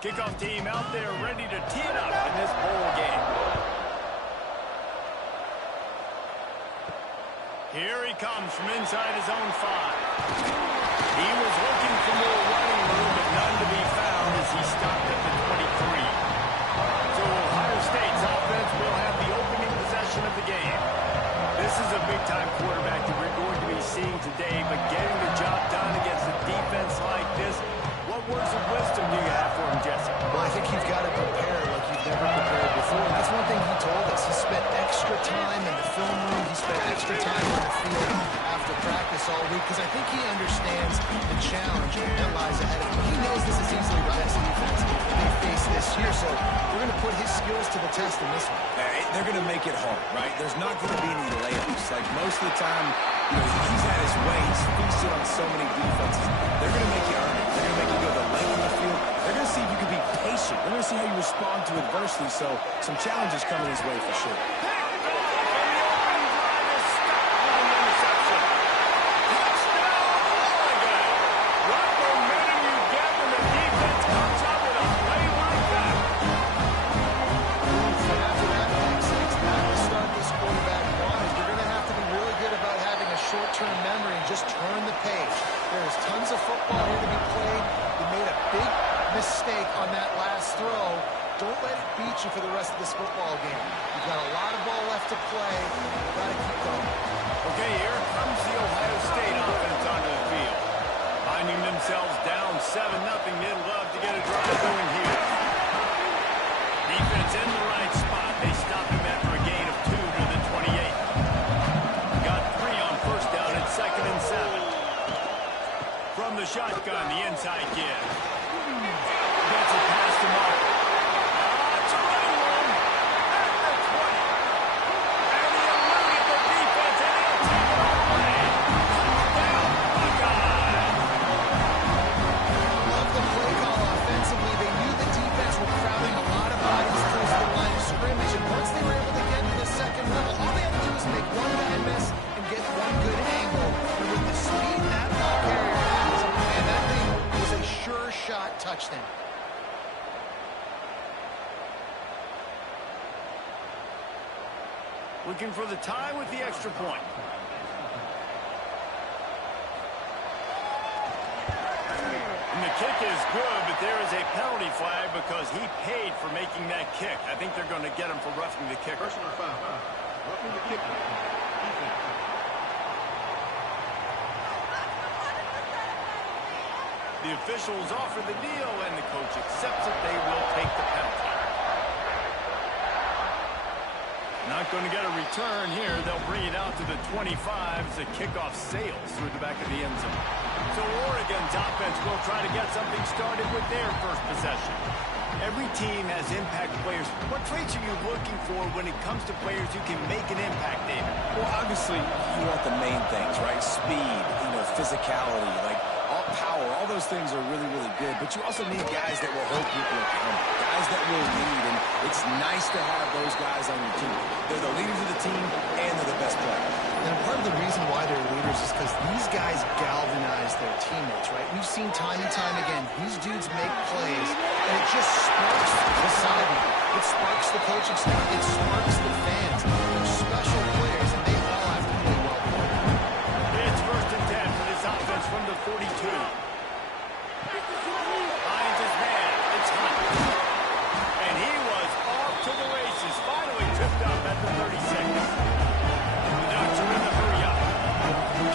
Kickoff team out there ready to tee it up in this bowl game. Here he comes from inside his own 5. He was looking for more running room, but none to be found as he stopped at the 23. So Ohio State's offense will have the opening possession of the game. This is a big-time quarterback that we're going to be seeing today, but getting the job done against a defense like this, what words of wisdom do you have for him, Jesse? Well, I think you've got to prepare like you've never prepared before. And that's one thing he told us. He spent extra time in the film room. He spent extra time on the field after practice all week because I think he understands the challenge that lies ahead of him. He knows this is easily the best defense they face this year, so we're going to put his skills to the test in this one. They're going to make it hard, right? There's not going to be any layups. Like most of the time, he's had his way. He's feasted on so many defenses. They're going to make you earn it. They're going to make you go the length of the field. They're going to see if you can be patient. They're going to see how you respond to adversity. So some challenges coming his way for sure. Short-term memory and just turn the page. There's tons of football here to be played. You made a big mistake on that last throw. Don't let it beat you for the rest of this football game. You've got a lot of ball left to play. You've got to keep going. Okay, here comes the Ohio State offense onto the field. Finding themselves down 7-0, they'd love to get a drive going here. Defense in the right spot. They stop him after a gain of 2 to the 28. Second and 7. From the shotgun, the inside give. Gets it past the mark. It's a running room at the 20. And he eluded the defense, and he'll take it all the way. Down, Buckeye. Love the play call offensively. They knew the defense were crowding a lot of bodies close to the line of scrimmage, and once they were able to get to the second level, all they had to do was make one guy miss and get one good angle. And with the speed that ball carrier has, and that thing was a sure shot touchdown. Looking for the tie with the extra point. And the kick is good, but there is a penalty flag because he paid for making that kick. I think they're going to get him for roughing the kicker. Personal foul. Roughing the kicker. The officials offer the deal, and the coach accepts it. They will take the penalty. Not going to get a return here. They'll bring it out to the 25 as the kickoff sails through the back of the end zone. So Oregon's offense will try to get something started with their first possession. Every team has impact players. What traits are you looking for when it comes to players who can make an impact, David? Well, obviously, you want the main things, right? Speed, physicality, like all power. All those things are really, really good. But you also need guys that will hold people accountable, guys that will lead. And it's nice to have those guys on your team. They're the leaders of the team, and they're the best players. And part of the reason why they're leaders is because these guys galvanize their teammates, right? We've seen time and time again, these dudes make plays, and it just sparks the sideline. It sparks the coaching staff. It sparks the fans. They're special players, and they all have to play well for them. It's 1st and 10 for this offense from the 42. Finds his man. It's Hunt. And he was off to the races. Finally tripped up at the 36.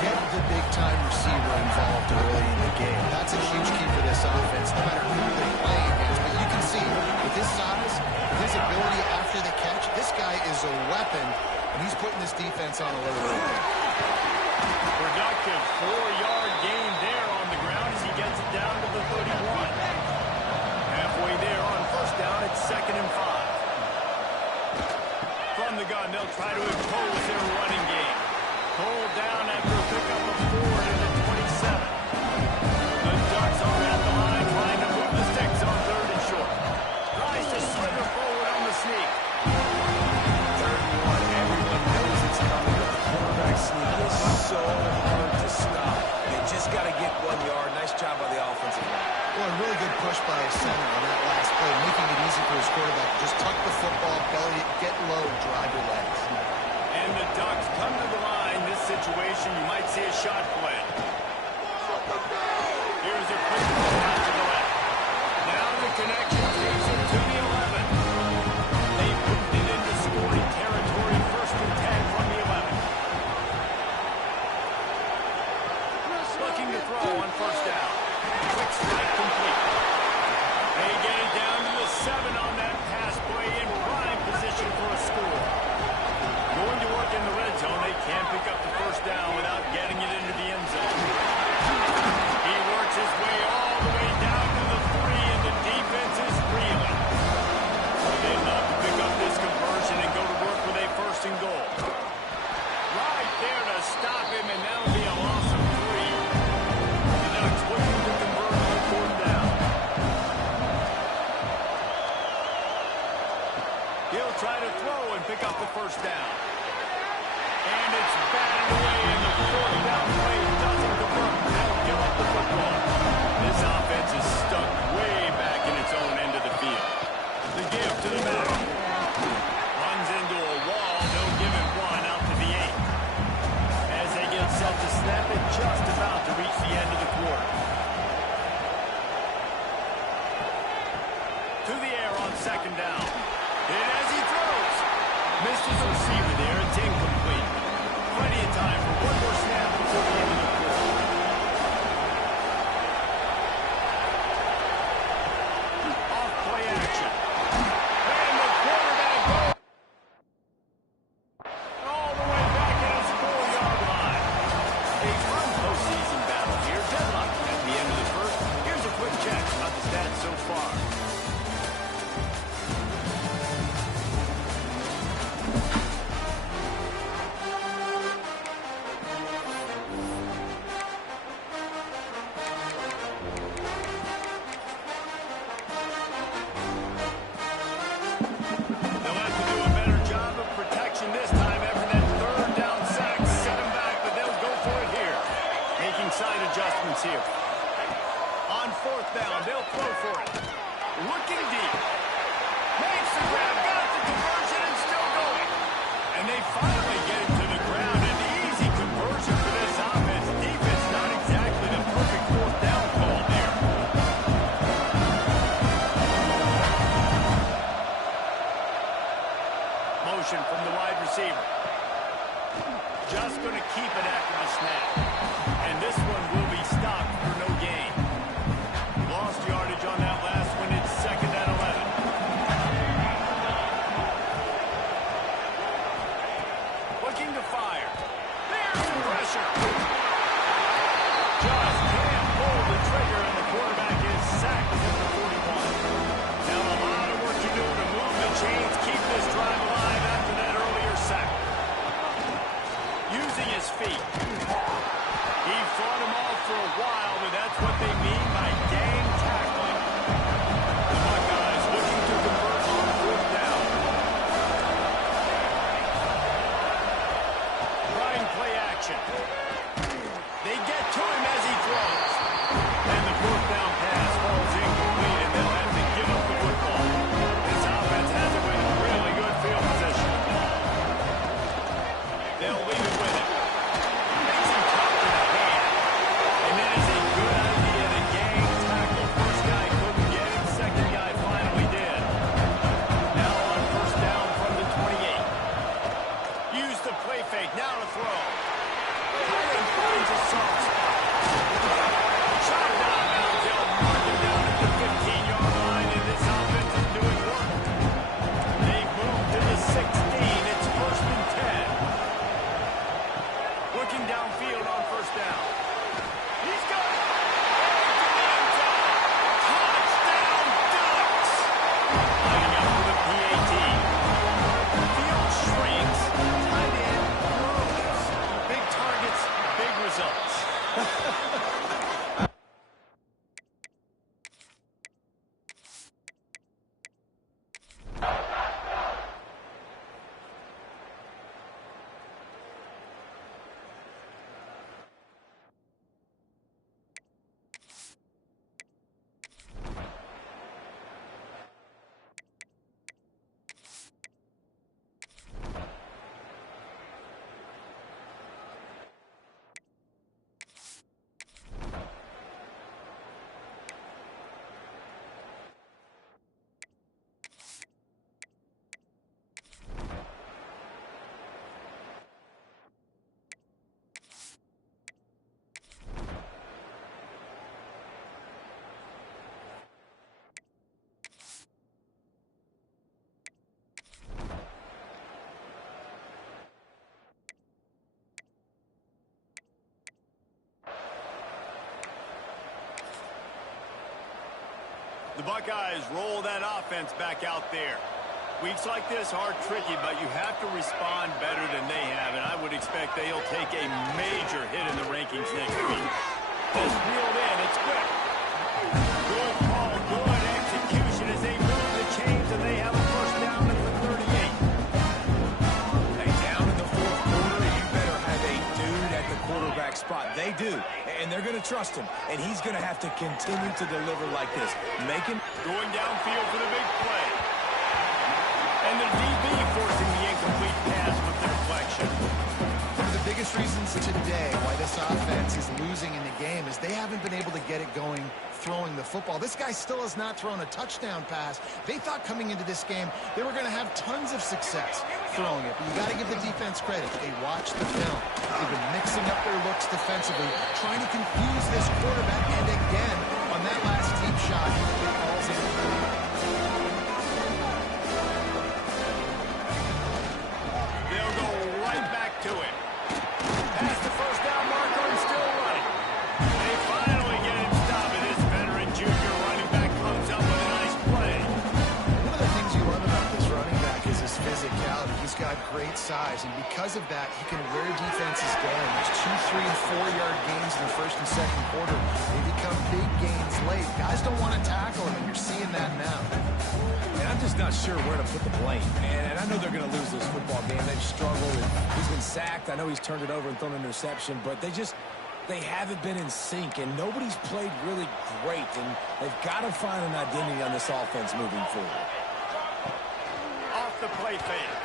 Get the big-time receiver involved early in the game. That's a huge key for this offense, no matter who they're playing against. But you can see, with his size, with his ability after the catch, this guy is a weapon, and he's putting this defense on alert. Productive 4-yard gain there on the ground as he gets it down to the 31. Halfway there on first down, it's 2nd and 5. From the gun, they'll try to impose their running game. Pulled down after a pickup of 4 to the 27. The Ducks are at the line trying to move the sticks on 3rd and short. Tries to slither forward on the sneak. 3rd and 1. Everyone knows it's coming, but the quarterback sneak is so hard to stop. situation, you might see a shot play. Here's a quick ball out to the left. Now the connection takes him to the 11. They moved it into scoring territory, 1st and 10 from the 11. Looking to throw on 1st down. Quick strike complete. They get it down to the 7 on that pass play in prime position for a score. Going to work in the red zone, they can't pick up the 1st down without getting it into the end zone. He works his way all the way down to the 3, and the defense is reeling. They'd love to pick up this conversion and go to work with a 1st and goal. Right there to stop him, and that'll be a loss of 3. The Ducks looking to convert on 4th down. He'll try to throw and pick up the 1st down. And it's batted away, and the 4th down play doesn't convert. They'll give up the football. This offense is stuck way back in its own end of the field. The give to the middle. Runs into a wall. They'll give him 1 out to the 8. As they get set to snap it, just about to reach the end of the quarter. To the air on 2nd down. And as he throws, misses the receiver there. It's incomplete. Plenty of time for one more snap before the end of the quarter. Off play action. And the quarterback goes all the way back at his 4-yard line. A fun postseason battle here. Deadlock at the end of the 1st. Here's a quick check about the stats so far. Adjustments here. On 4th down, they'll throw for it. Looking deep. Makes the grab, got the conversion, and still going. And they finally get it to the ground. An easy conversion for this offense. Defense not exactly the perfect 4th down call there. Motion from the wide receiver. Just going to keep it after the snap. And this one will be stopped for no gain. Lost yardage on that last one. It's 2nd and 11. Looking to fire. There's some pressure. Just can't pull the trigger, and the quarterback is sacked at the 41. Now a lot of work to do to move the chains, keep this drive alive after that earlier sack. Using his feet. He fought them off for a while, but that's what they mean by gang tackling. The Buckeyes looking to convert on 4th down. Trying play action. They get to him as he throws. And the 4th down pass falls incomplete, and they'll have to give up the football. This offense has it with really good field position. They'll leave it with it. Makes him tough to the hand. And that is a good idea. The gang tackle. 1st guy couldn't get him. 2nd guy finally did. Now on 1st down from the 28. Use the play fake. Now to throw. Kylan finds a soft spot. Shot down now. They'll mark him down at the 15-yard line, and this offense is doing work. They've moved to the 16. It's 1st and 10. Looking downfield on 1st down. He's got it. To the end zone. Touchdown, Ducks. Lining up for the PAT. Field shrinks. Tight end grows. Big targets, big results. The Buckeyes roll that offense back out there. Weeks like this are tricky, but you have to respond better than they have, and I would expect they'll take a major hit in the rankings next week. Just reeled in. It's quick. Good call, good execution as they move the chains, and they have a first down at the 38. Hey, down in the fourth quarter, you better have a dude at the quarterback spot. They do, and they're going to trust him, and he's going to have to continue to deliver like this. Make him going downfield for the big play. And the DB forcing the incomplete pass with the deflection. One of the biggest reasons today why this offense is losing in the game is they haven't been able to get it going throwing the football. This guy still has not thrown a touchdown pass. They thought coming into this game they were going to have tons of success throwing it. But you got to give the defense credit. They watched the film. They've been mixing up their looks defensively, trying to confuse this quarterback. And again, on that last deep shot, it falls in. They'll go right back to it. Past the first down marker and still running. They finally get him stopped, and this veteran junior running back comes up with a nice play. One of the things you love about this running back is his physicality. He's got great size, and because of that, he can wear defenses down. There's 2, 3, and 4-yard gains in the first and second quarter. They become big gains late. Guys don't want to tackle him, and you're seeing that now. And I'm just not sure where to put the blame. And I know they're going to lose this football game. They've struggled. He's been sacked. I know he's turned it over and thrown an interception, but they haven't been in sync, and nobody's played really great. And they've got to find an identity on this offense moving forward. Off the play fake.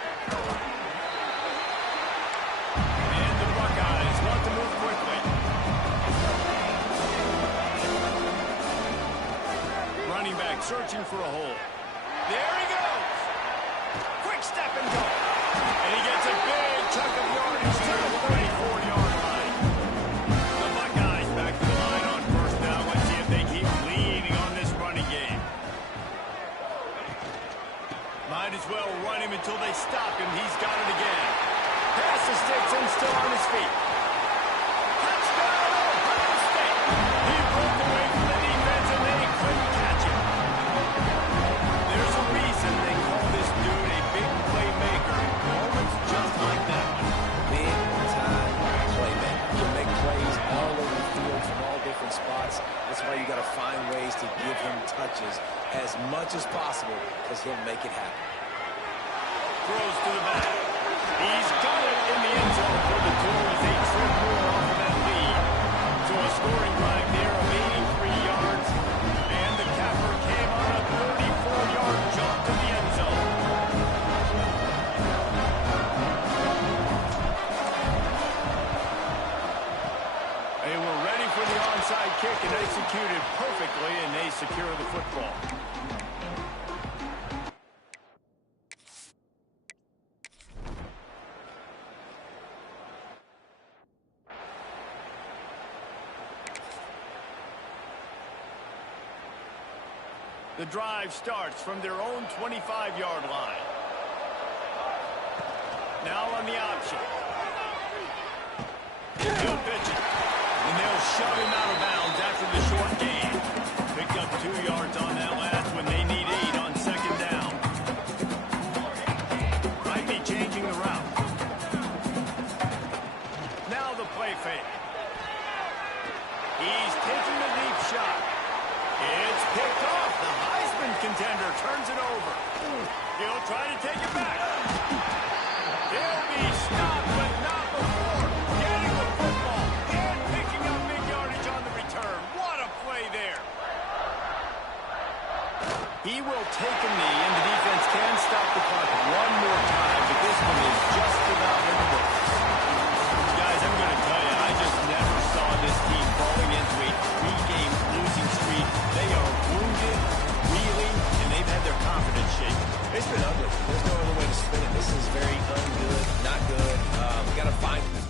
And the Buckeyes want to move quickly. Running back searching for a hole. There he goes. Quick step and go. And he gets a big chunk of yardage to the 34-yard line. The Buckeyes back to the line on first down. Let's see if they keep leading on this running game. Might as well run him until they stop him. He's got it again. Pass the sticks and still on his feet. Touchdown, Ohio State. He broke away from the defense and they couldn't catch him. There's a reason they call this dude a big playmaker. Moments just like that one. Big-time playmaker. He can make plays all over the field from all different spots. That's why you got to find ways to give him touches as much as possible, because he'll make it happen. Throws to the back. He's got it in the end zone for the 2 as they trim more off of that lead. So a scoring drive there of 83 yards. And the capper came on a 34-yard jump to the end zone. They were ready for the onside kick and executed perfectly, and they secure the football. The drive starts from their own 25-yard line. Now on the option. He'll pitch it. And they'll shove him out of bounds after the short gain. Picked up 2 yards on that last one. They need 8 on second down. Might be changing the route. Now the play fake. He's taking the deep shot. It's picked off. The Heisman contender turns it over. He'll try to take it back. He'll be stopped, but not before getting the football and picking up big yardage on the return. What a play there. He will take a knee, and the defense can stop the clock one more time, but this one is just about in the books. Guys, I'm going to tell you, I just never saw this team falling into a 3-game losing streak. They are wounded, reeling, and they've had their confidence shaken. It's been ugly. There's no other way to spin it. This is very ungood, not good. We got to find it.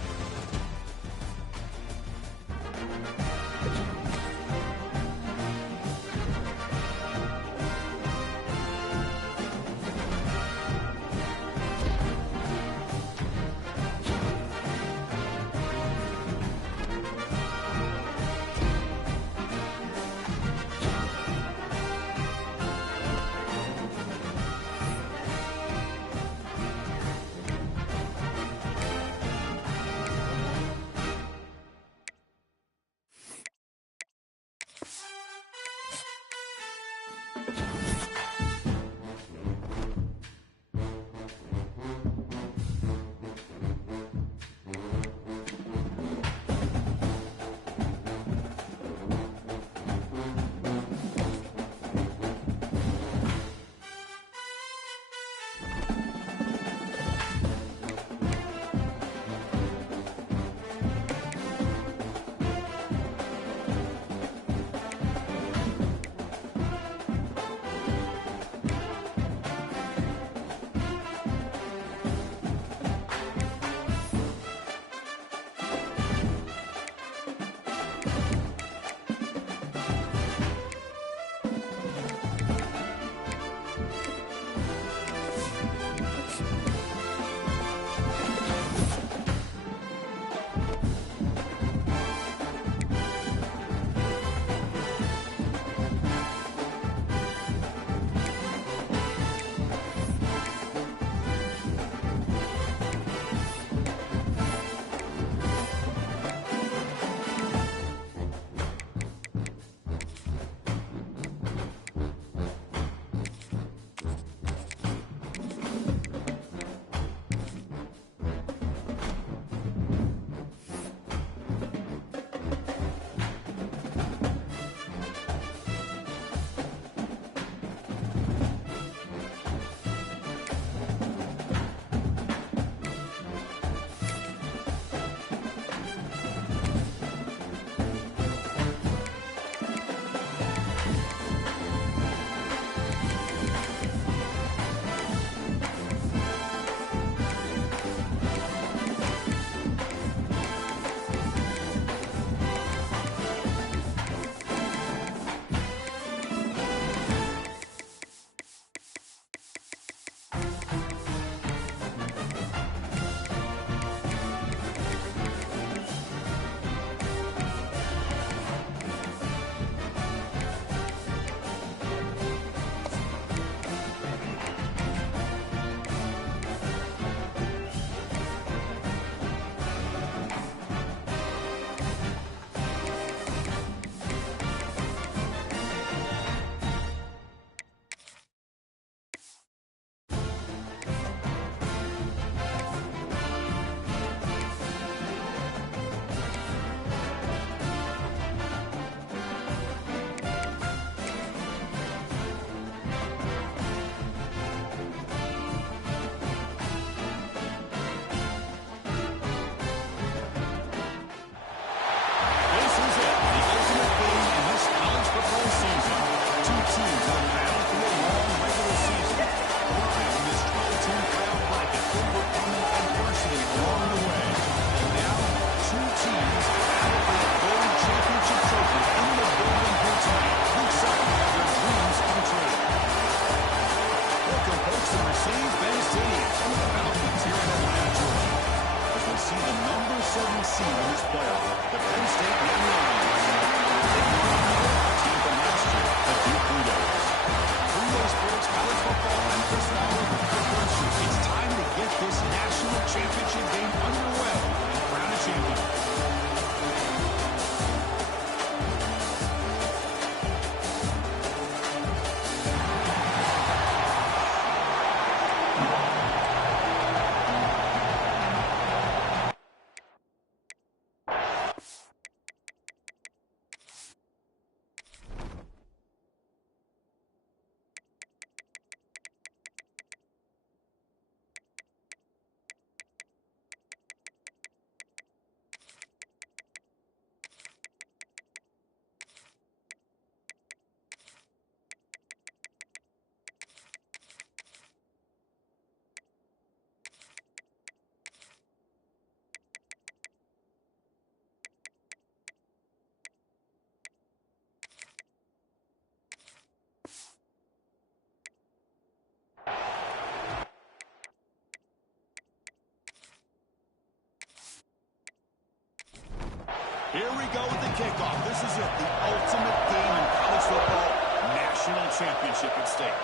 go with the kickoff. This is it, the ultimate game in college football, national championship at stake.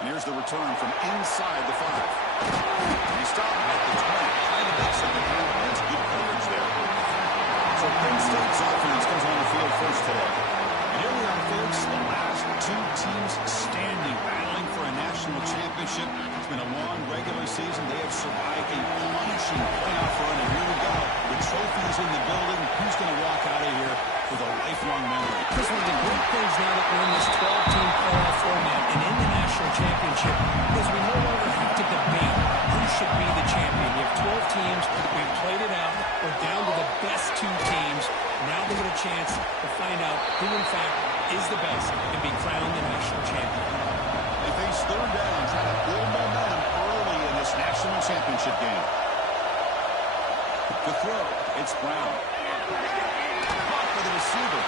And here's the return from inside the 5. He stopped at the 20. Trying to make something here. That's good coverage there. So Penn State's offense goes on the field first today. And here we are, folks, the last 2 teams standing, battling for a national championship. It's been a long regular season. They have survived a punishing playoff run, and here we go. The trophies in the building. Who's going to walk out of here with a lifelong memory? Chris, one of the great things now that we're in this 12-team playoff format and in the national championship is we no longer have to debate who should be the champion. We have 12 teams. We've played it out. We're down to the best 2 teams. Now we get a chance to find out who, in fact, is the best and be crowned the national champion. They face third down, trying to build momentum early in this national championship game. The throw, it's Brown. Caught for the receiver.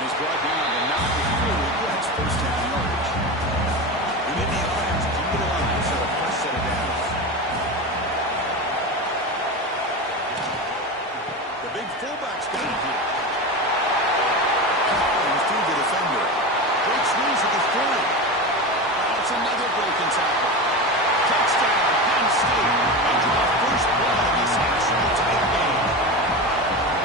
He's brought down and not before he gets first down yardage. The Indian Lions come to the line for the first set of downs. The big fullback's got it here. Collins through the defender. Great squeeze at the 40. Now it's another broken tackle. Touchdown, Penn State. They draw first blood in this national title game.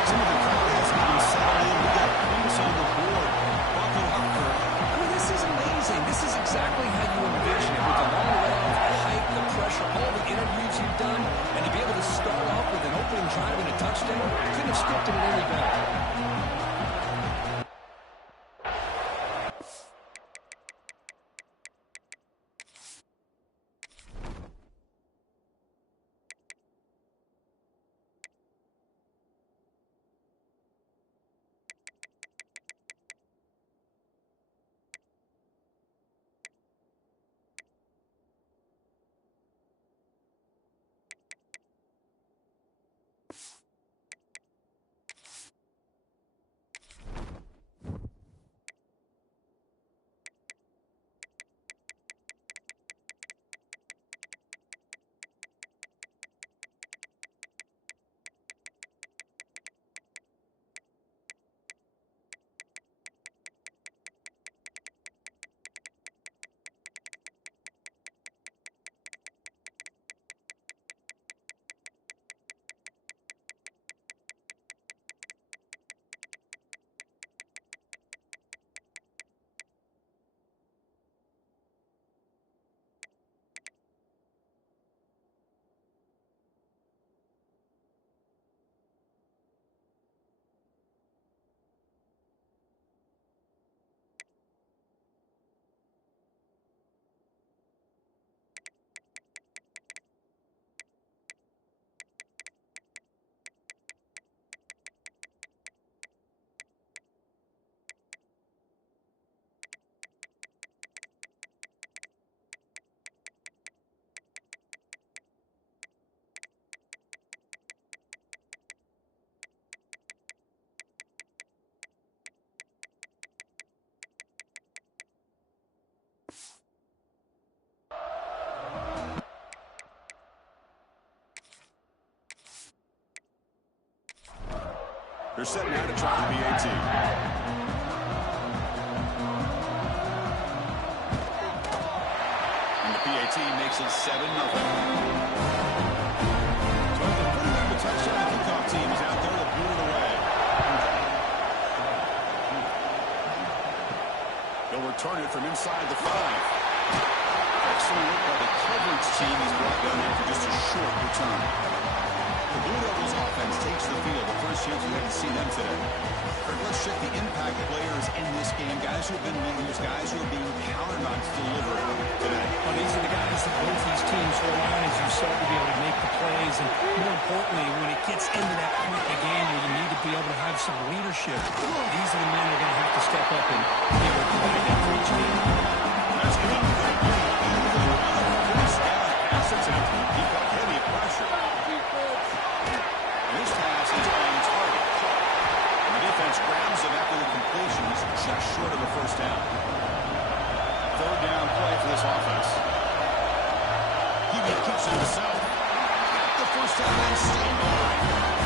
Some of the crowd has now settled in. We got points on the board. Buckle up for it. I mean, this is amazing. This is exactly how you envision it. With the long layoff, the height, the pressure, all the interviews you've done, and to be able to start off with an opening drive and a touchdown, couldn't have scripted it any better. They're setting out to try the PAT. And the PAT makes it 7-0. So the putting up the touchdown, the kickoff team is out there to boot it away. They'll return it from inside the 5. Excellent work by the coverage team. He's brought down there for just a short return. The Blue Devils offense takes the field. The first chance we had to see them today. Kirk, let's check the impact players in this game. Guys who have been leaders, guys who are being counted on to deliver today. Well, these are the guys that both these teams rely on, as you said, to be able to make the plays. And more importantly, when it gets into that point in the game where you need to be able to have some leadership, these are the men that are going to have to step up and be able to provide that for each team. That's good. First down pass attempt. He got heavy pressure. This pass is on target. And the defense grabs him after the completion. He's just short of a first down. Third down play for this offense. He keeps it himself. Got the first down and staying alive.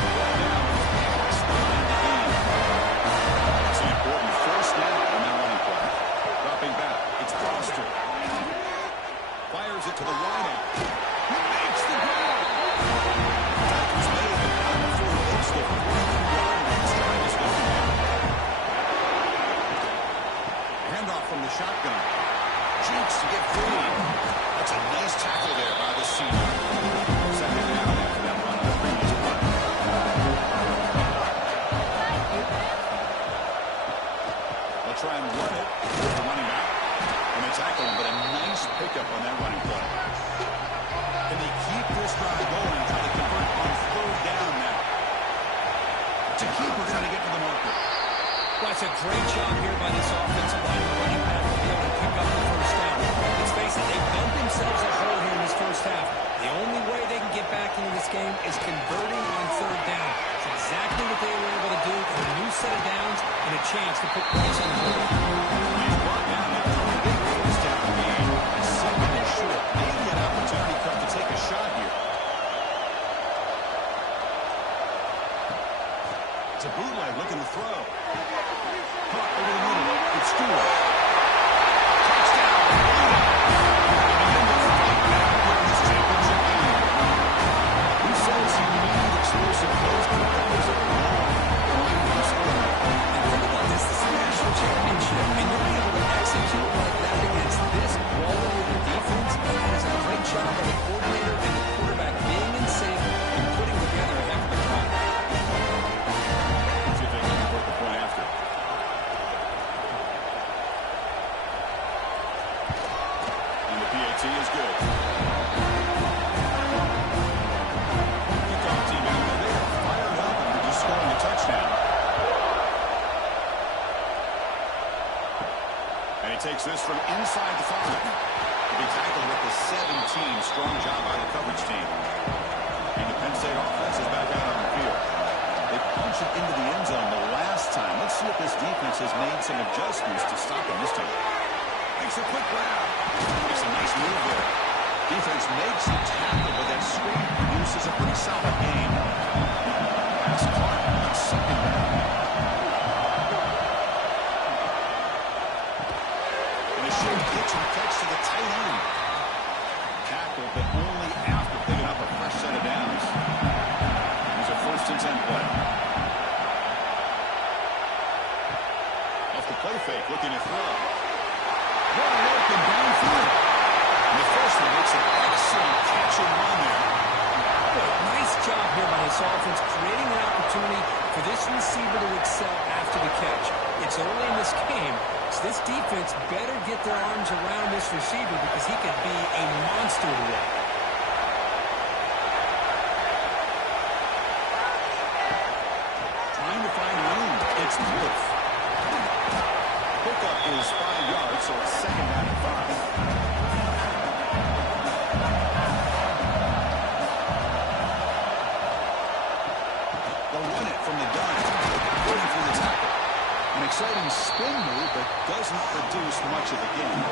to keep or trying to get to the marker. Well, it's a great job here by this offensive line and running back to be able to pick up the first down. Let's face it, they've dug themselves a hole here in this first half. The only way they can get back into this game is converting on third down. It's exactly what they were able to do with a new set of downs and a chance to put points on the board. He's brought down after a big first down gain. Second and short. Maybe an opportunity come to take a shot here. It's a bootleg looking to throw. Caught over the middle. It's Stewart. Touchdown. And the end of the fight back here in this championship game. Who says you need explosive plays? Those are long. And think about this. This is a national championship, and you're able to execute like that against this quality of defense. And that is a great job by the coordinator and the quarterback being in sync and putting together a heck of a drive. See if they can convert the point after. And the PAT is good. Kickoff team out there. They are fired up after just scoring a touchdown. And he takes this from inside the 5. To be tackled with the 17. Strong job by the coverage team. And the Penn State offense is back out on the field. They punched it into the end zone the last time. Let's see if this defense has made some adjustments to stop them this time. Makes a quick grab. Makes a nice move there. Defense makes the tackle, but that screen produces a pretty solid game. Pass caught on second down. And a short pitch and catch to the tight end. Tackle, but only after picking up a fresh set of downs. Here's a 1st and 10 play. Off the play fake, looking to throw. Wide open downfield. And the first one makes an excellent catch and run there. Nice job here by this offense, creating an opportunity for this receiver to excel after the catch. It's early in this game, so this defense better get their arms around this receiver because he could be a monster today. Trying to find room. It's Wolf. Pickup is 5 yards, so it's 2nd down and 5. They'll run it from the gun. Waiting for the tackle. An exciting spin move, but doesn't produce much of the game.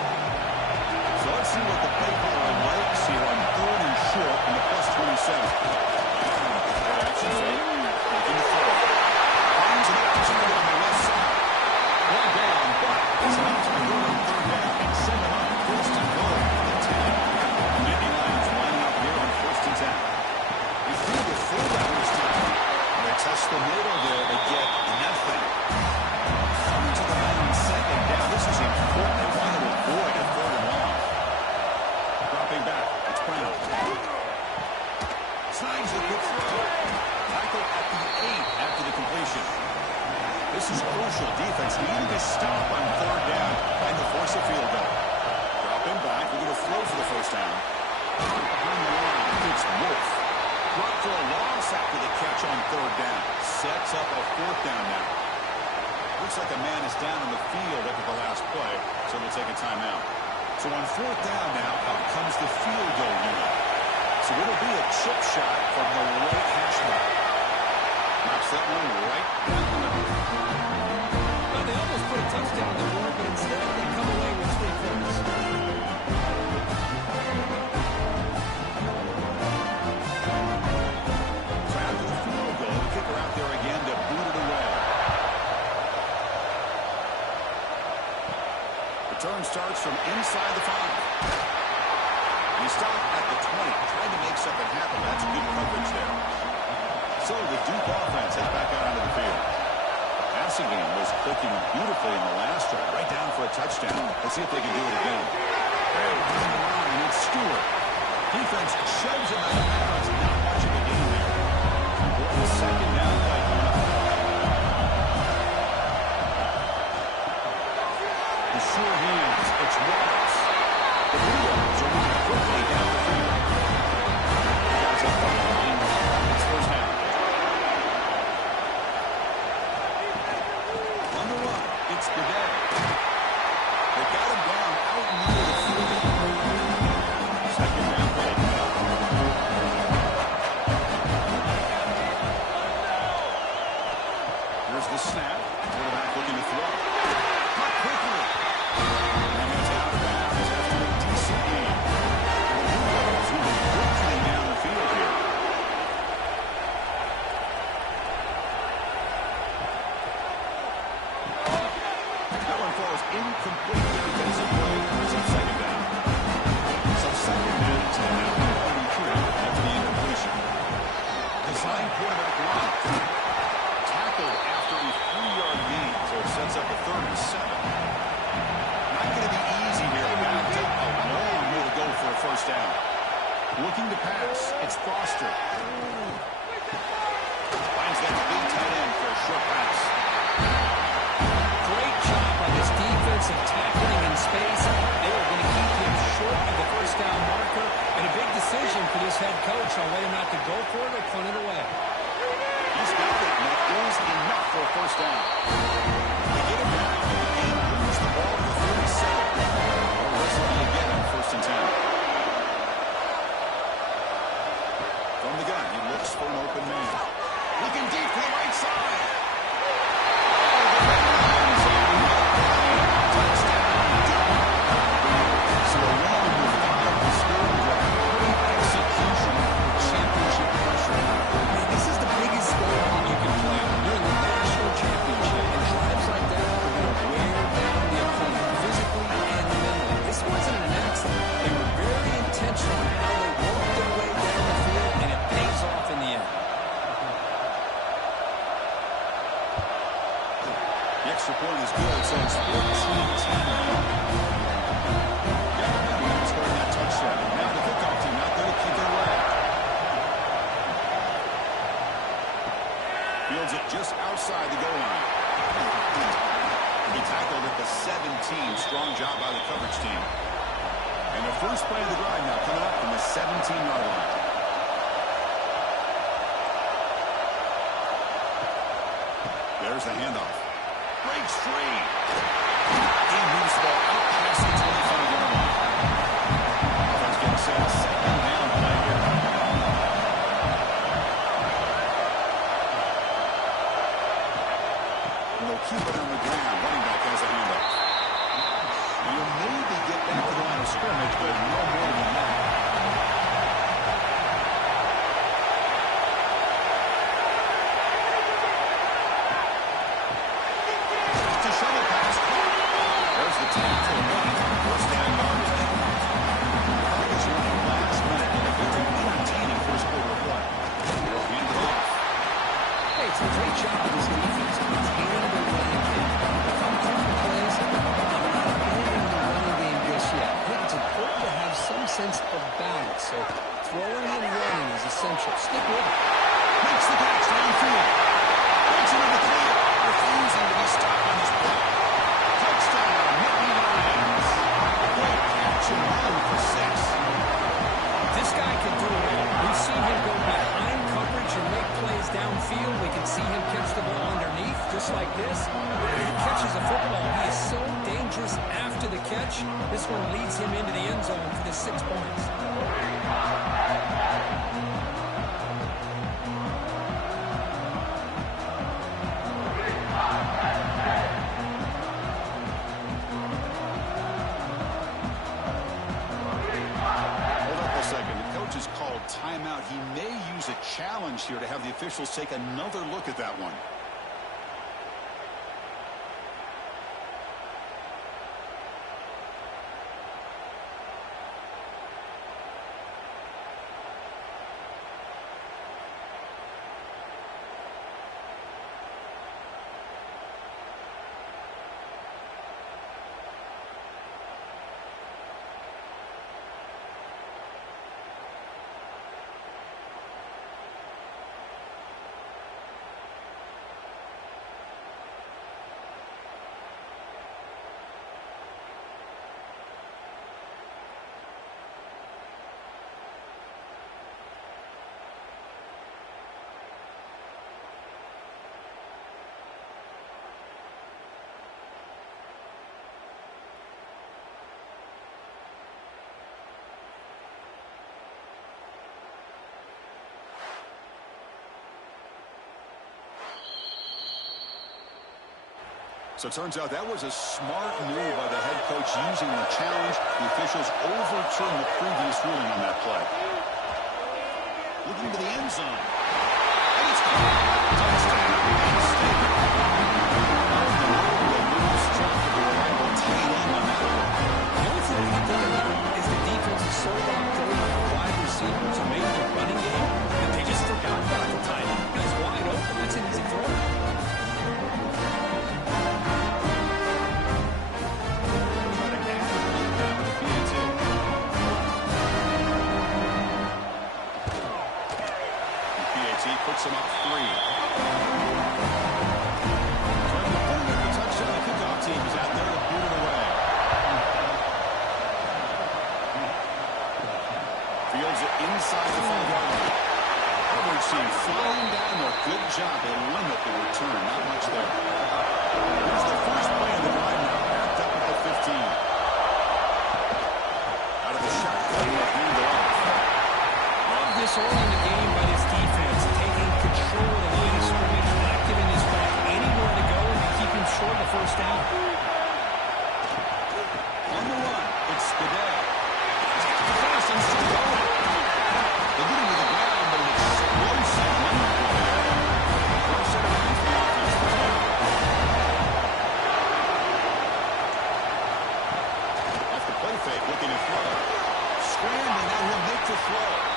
So let's see what the play caller likes here on 3rd and short in the +27. Action fake. Looking to throw. Finds an opportunity on the left side. One down, but it's enough to go on 3rd down and send them up 1st and goal on the 10. Nittany Lions lining up here on 1st and 10. He threw the fullback this time. They test the middle there. They get nothing. Coming to the line on 2nd down. This is important. They want to avoid a 3rd and long. Dropping back. It's Brown. Signs a good throw. Tackle at the 8 after the completion. This is crucial. Defense needing to stop on 3rd down and to force a field goal. Dropping back. We're going to throw for the first down. Behind the line, it's Wolf. Brought for a loss after the catch on 3rd down. Sets up a 4th down now. Looks like a man is down on the field after the last play, so we'll take a timeout. So on 4th down now, out comes the field goal unit. So it'll be a chip shot from the right hash mark. Knocks that one right down the middle. Well, they almost put a touchdown on the board, but instead they come away with 3 points. So after the field goal, the kicker out there again to boot it away. Return starts from inside the 5. And he stopped at the 20, trying to make something happen. That's good coverage there. So the Duke offense heads back out onto the field. The passing game was clicking beautifully in the last drive, right down for a touchdown. Let's see if they can do it again. Hey, on the line, it's Stewart. Defense shoves him out of bounds. Not much of a game there. The 2nd down play coming up. The sure hands, it's Wallace. The Bulldogs are running quickly down the field. The guys up by 9 in this first half. rest the day. They got him down out near the 40. Second down play coming up. Here's the snap. Quarterback looking to throw. Caught quickly. And it's out of bounds after a decent game. He's moving quickly down the field here. That one falls incomplete defensive play. It's a second down. So second and 10 now. 33 after the incompletion. Design quarterback run. Tackled after a 3-yard gain, so it sets up a 3rd and 7. Not going to be easy here. Back to a long way to go for a first down. Looking to pass. It's Foster. Finds that big tight end for a short pass. Great job by this defensive tackling in space. They were going to keep him short of the first down marker. And a big decision for this head coach on whether or not to go for it or punt it away. He's got it, and that is enough for a first down. They get him down, and moves the ball to the 37. They'll wrestle it again on 1st and 10. From the gun, he looks for an open man. Looking deep to the right side. So a long move out the score drive. Great execution for championship pressure. This is the biggest score you can play on. You're in the national championship. And drives like that are going to wear down the opponent physically and mentally. This wasn't an accident. They were very intentional in how they worked their way down the field, and it pays off in the end. The extra point is good, so it's 14-10. That touchdown. Now the kickoff team not going to kick it away. Fields it just outside the goal line. He tackled at the 17. Strong job by the coverage team. And the first play of the drive now coming up from the 17-yard line. There's the handoff. Breaks free. He moves the ball out past the 25-yard line. Offense getting set. Second down play here. And they'll keep it on the ground. Running back has a handoff. You'll maybe get back to the line of scrimmage, but no more than that. To shovel pass. There's the tackle. First down yardage. Cowboys running last minute in a very entertaining first quarter of play. They'll hand it off. Hey, it's a great job of this defense containing the running game. If I'm calling plays, I'm not abandoning the running game just yet. I think it's important to have some sense of balance. So throwing and running is essential. Stick with it. Makes the catch downfield. Breaks into the clear. Refusing to be stopped on this play. Touchdown, Nittany Lions. Great catch and run for 6. This guy can do it all. We've seen him go behind coverage and make plays downfield. We can see him catch the ball underneath, just like this. When he catches a football, he is so dangerous after the catch. This one leads him into the end zone for the 6 points. Is called timeout. He may use a challenge here to have the officials take another look at that one. So it turns out that was a smart move by the head coach using the challenge. The officials overturned the previous ruling on that play. Looking to the end zone. And it's caught. Touchdown. The only thing I can think about is the defense is so locked in on the wide receivers who made the running game that they just forgot about the tight end. He's wide open. That's an easy throw. Puts him up 3. Trying to put him at the touchdown. The kickoff team is out there to boot it away. Fields it inside the 5-yard line. Coverage team flying down there. Good job. They limit the return. Not much there. Here's the first play of the drive now. Backed up at the 15. Out of the shotgun, they hand it off. Love this early in the game by this defense. Control of the line of scrimmage, not giving this back anywhere to go and keep him short of the first down. On the run, it's the day. He's got the pass and still going. They're getting to the ground, but an explosive run play. First set of downs for the offense. Off the play fake, looking to throw. Scrambling, now he'll make the throw.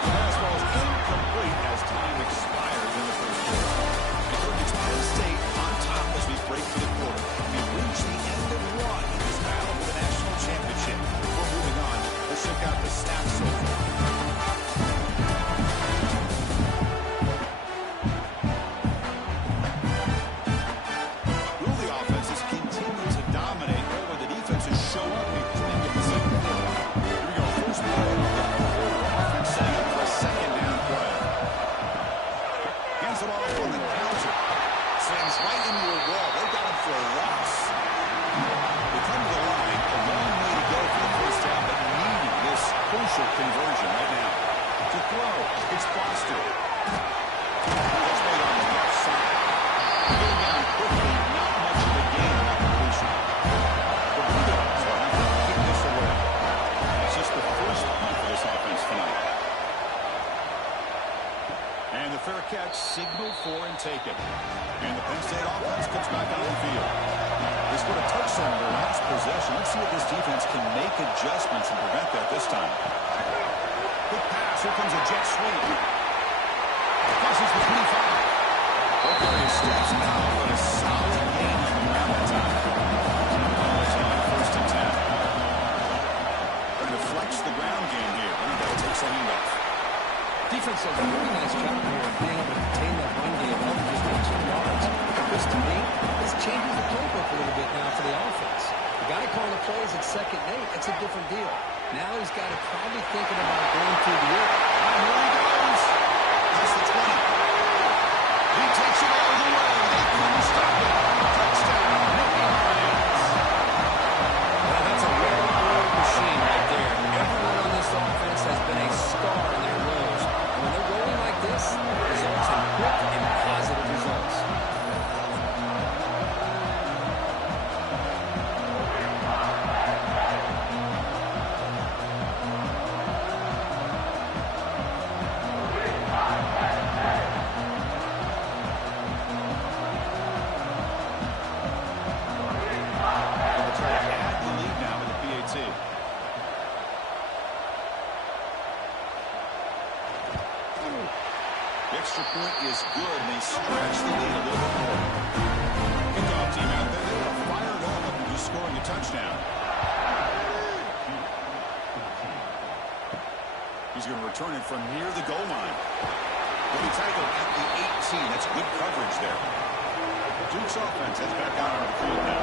The fastball is incomplete as time expires in the first quarter. It's Penn State on top as we break for the quarter. We've reached the end of one in this battle for the national championship. Before moving on, let's check out the stats so far. Will the offenses continue to dominate, or will the defenses show up in the second quarter? Here we go, first play. Setting up for a second down play. Hands it off on the counter. Sends right into a wall. They got him for a loss. They come to the line. A long way to go for the first down, but needing this crucial conversion right now. To throw, it's Foster. That's made on the left side. Getting down quickly, not much of a gain on that completion. The Bulldogs will have to kick this away. It's just the first punt for this offense tonight. And the fair catch signaled for and taken. And the Penn State offense comes back on the field. They scored a touchdown in their last possession. Let's see if this defense can make adjustments and prevent that this time. Quick pass. Here comes a jet sweep. Crosses the 25. Both areas steps now, but a solid gain on the ground that time. Ball's on first and 10. Trying to flex the ground game here. Everybody takes a handoff. Defense does a really nice job here of being able to contain that run game up just 18 yards. This, to me, this changes the playbook a little bit now for the offense. The guy calling the plays at 2nd and 8, that's a different deal. Now he's got to probably thinking about going through the air. And here he goes. That's the 20. He takes it all the way. They couldn't stop it. Touchdown. Well, that's a well-oiled machine right there. Everyone on this offense has been a star in their roles. And when they're rolling like this, it results in quick and positive results. Extra point is good, and they stretch the lead a little bit more. Kickoff team out there, they are fired up and just scoring a touchdown. He's going to return it from near the goal line. Will be tackled at the 18. That's good coverage there. Duke's offense heads back out on the field now.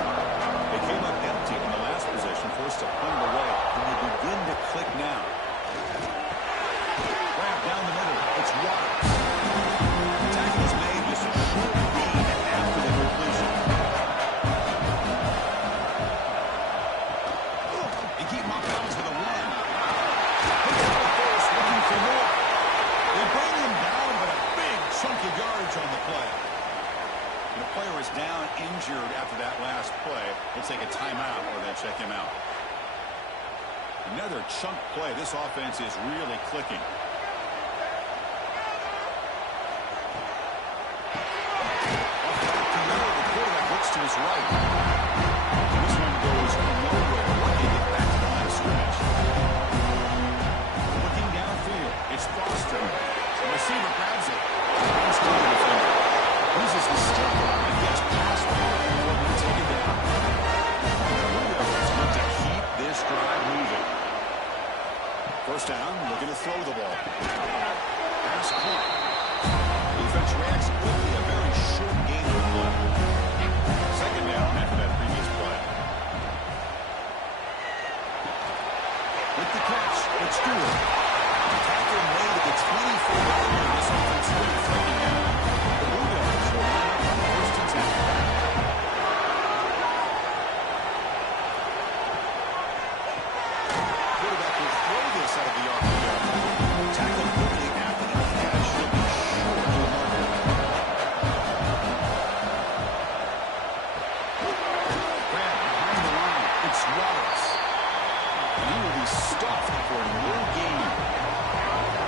They came up empty in the last possession, forced to punt it away, and they begin to click now. Grab down the middle. It's Waters. Tackle is made just a short gain after the completion. They keep him off balance with a run. Hits it the first, looking for more. They bring him down, but a big chunk of yardage on the play. The player is down injured after that last play. They'll take a timeout or they'll check him out. Another chunk play. This offense is really clicking. The quarterback looks to his right. This one goes nowhere. Lucky to get back to the line of scrimmage. Looking downfield. It's Foster. The receiver grabs it. Runs to the defender. Uses the stick. And gets past the ball before being taken down. It's going to keep this drive moving. First down, looking to throw the ball. Pass caught. Defense reacts quickly. A very short gain of the play. Second down after that previous play. With the catch, it's Stewart. Tackle made at the 24-yard line. This offense really threatening now. The Bulldogs will line up on first and 10. Quarterback will throw this out of the arc. Tackle quickly after the catch. Should be short of the marker. Grab behind the line. It's Wallace. And he will be stuffed for no gain.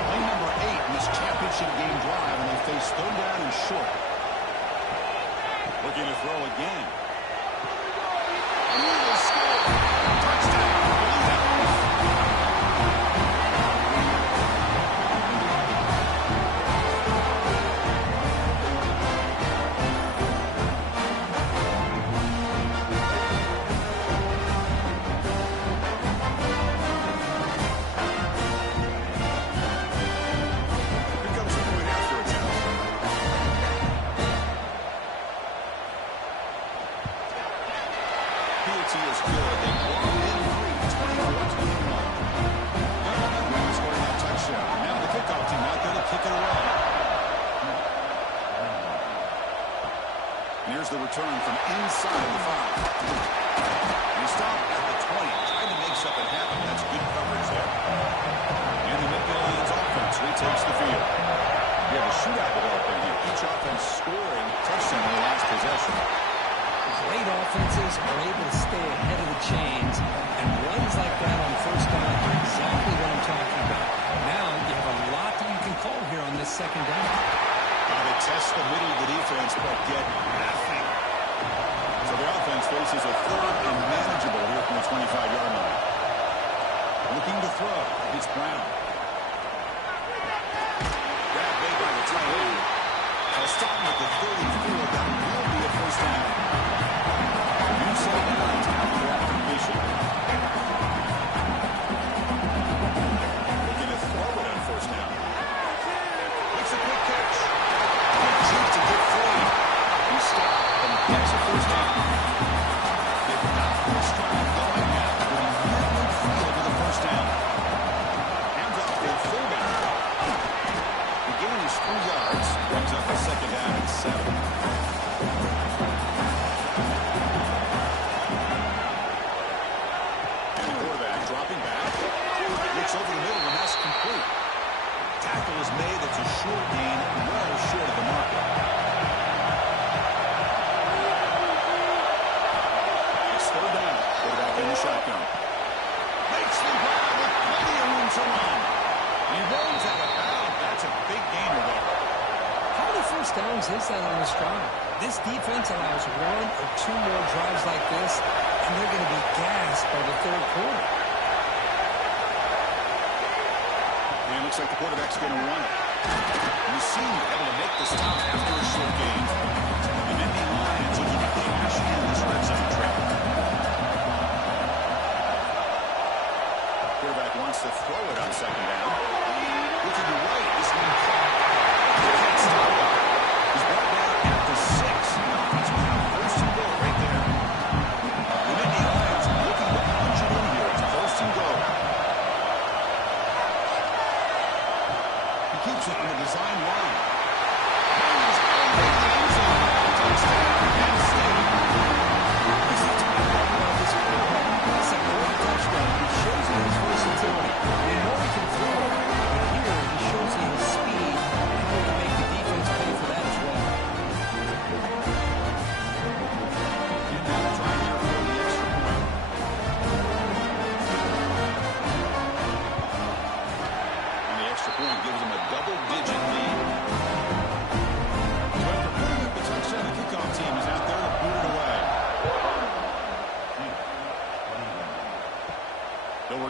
Play number 8 in this championship game drive, and they face third down and short. Looking to throw again. And he will score. Touchdown. Bulldogs. Here comes the point after attempt. PAT is good. They blow in 24-21. Scoring that touchdown. Now the kickoff team out there to kick it away. And here's the return from inside the 5. He stopped at the 20, trying to make something happen. That's good coverage there. And the Nittany Lions offense retakes the field. We have a shootout developing here. Each offense scoring touchdown in the last possession. Great offenses are able to stay ahead of the chains, and runs like that on first down are exactly what I'm talking about. Now you have a lot that you can call here on this second down. They test the middle of the defense, but get nothing. So the offense faces a third and manageable here from the 25-yard line. Looking to throw. It's Brown. Grab made by the tight end. They'll stop him at the 34. That will be a first down. New set downs after that completion. Looking to throw it on first down. Makes a quick catch. Quick cheek to get free. He stopped and gets a first down. They've got this drive going now. With midfield with a first down. Hands off to the fullback. The gain is 3 yards. Brings up a second down and 7. Dropping back, looks over the middle, and that's complete. Tackle is made. It's a short gain, well short of the marker. It's third down. Quarterback in the shotgun. Makes the grab with plenty of room to run. He runs out of bounds. That's a big gainer there. How many first downs is that on this drive? This defense allows 1 or 2 more drives like this, and they're going to be gassed by the third quarter. And it looks like the quarterback's going to run it. You see him able to make the stop after a short gain. The Nittany Lions looking to cash in this red zone trap. Quarterback wants to throw it on second down. Looking to right. This one caught. He can't stop it. He's brought down at the 6. The offense will have first and goal right there. The Nittany Lions looking to punch it in here. It's first and goal. Keeps it in the design line. He's over the end zone.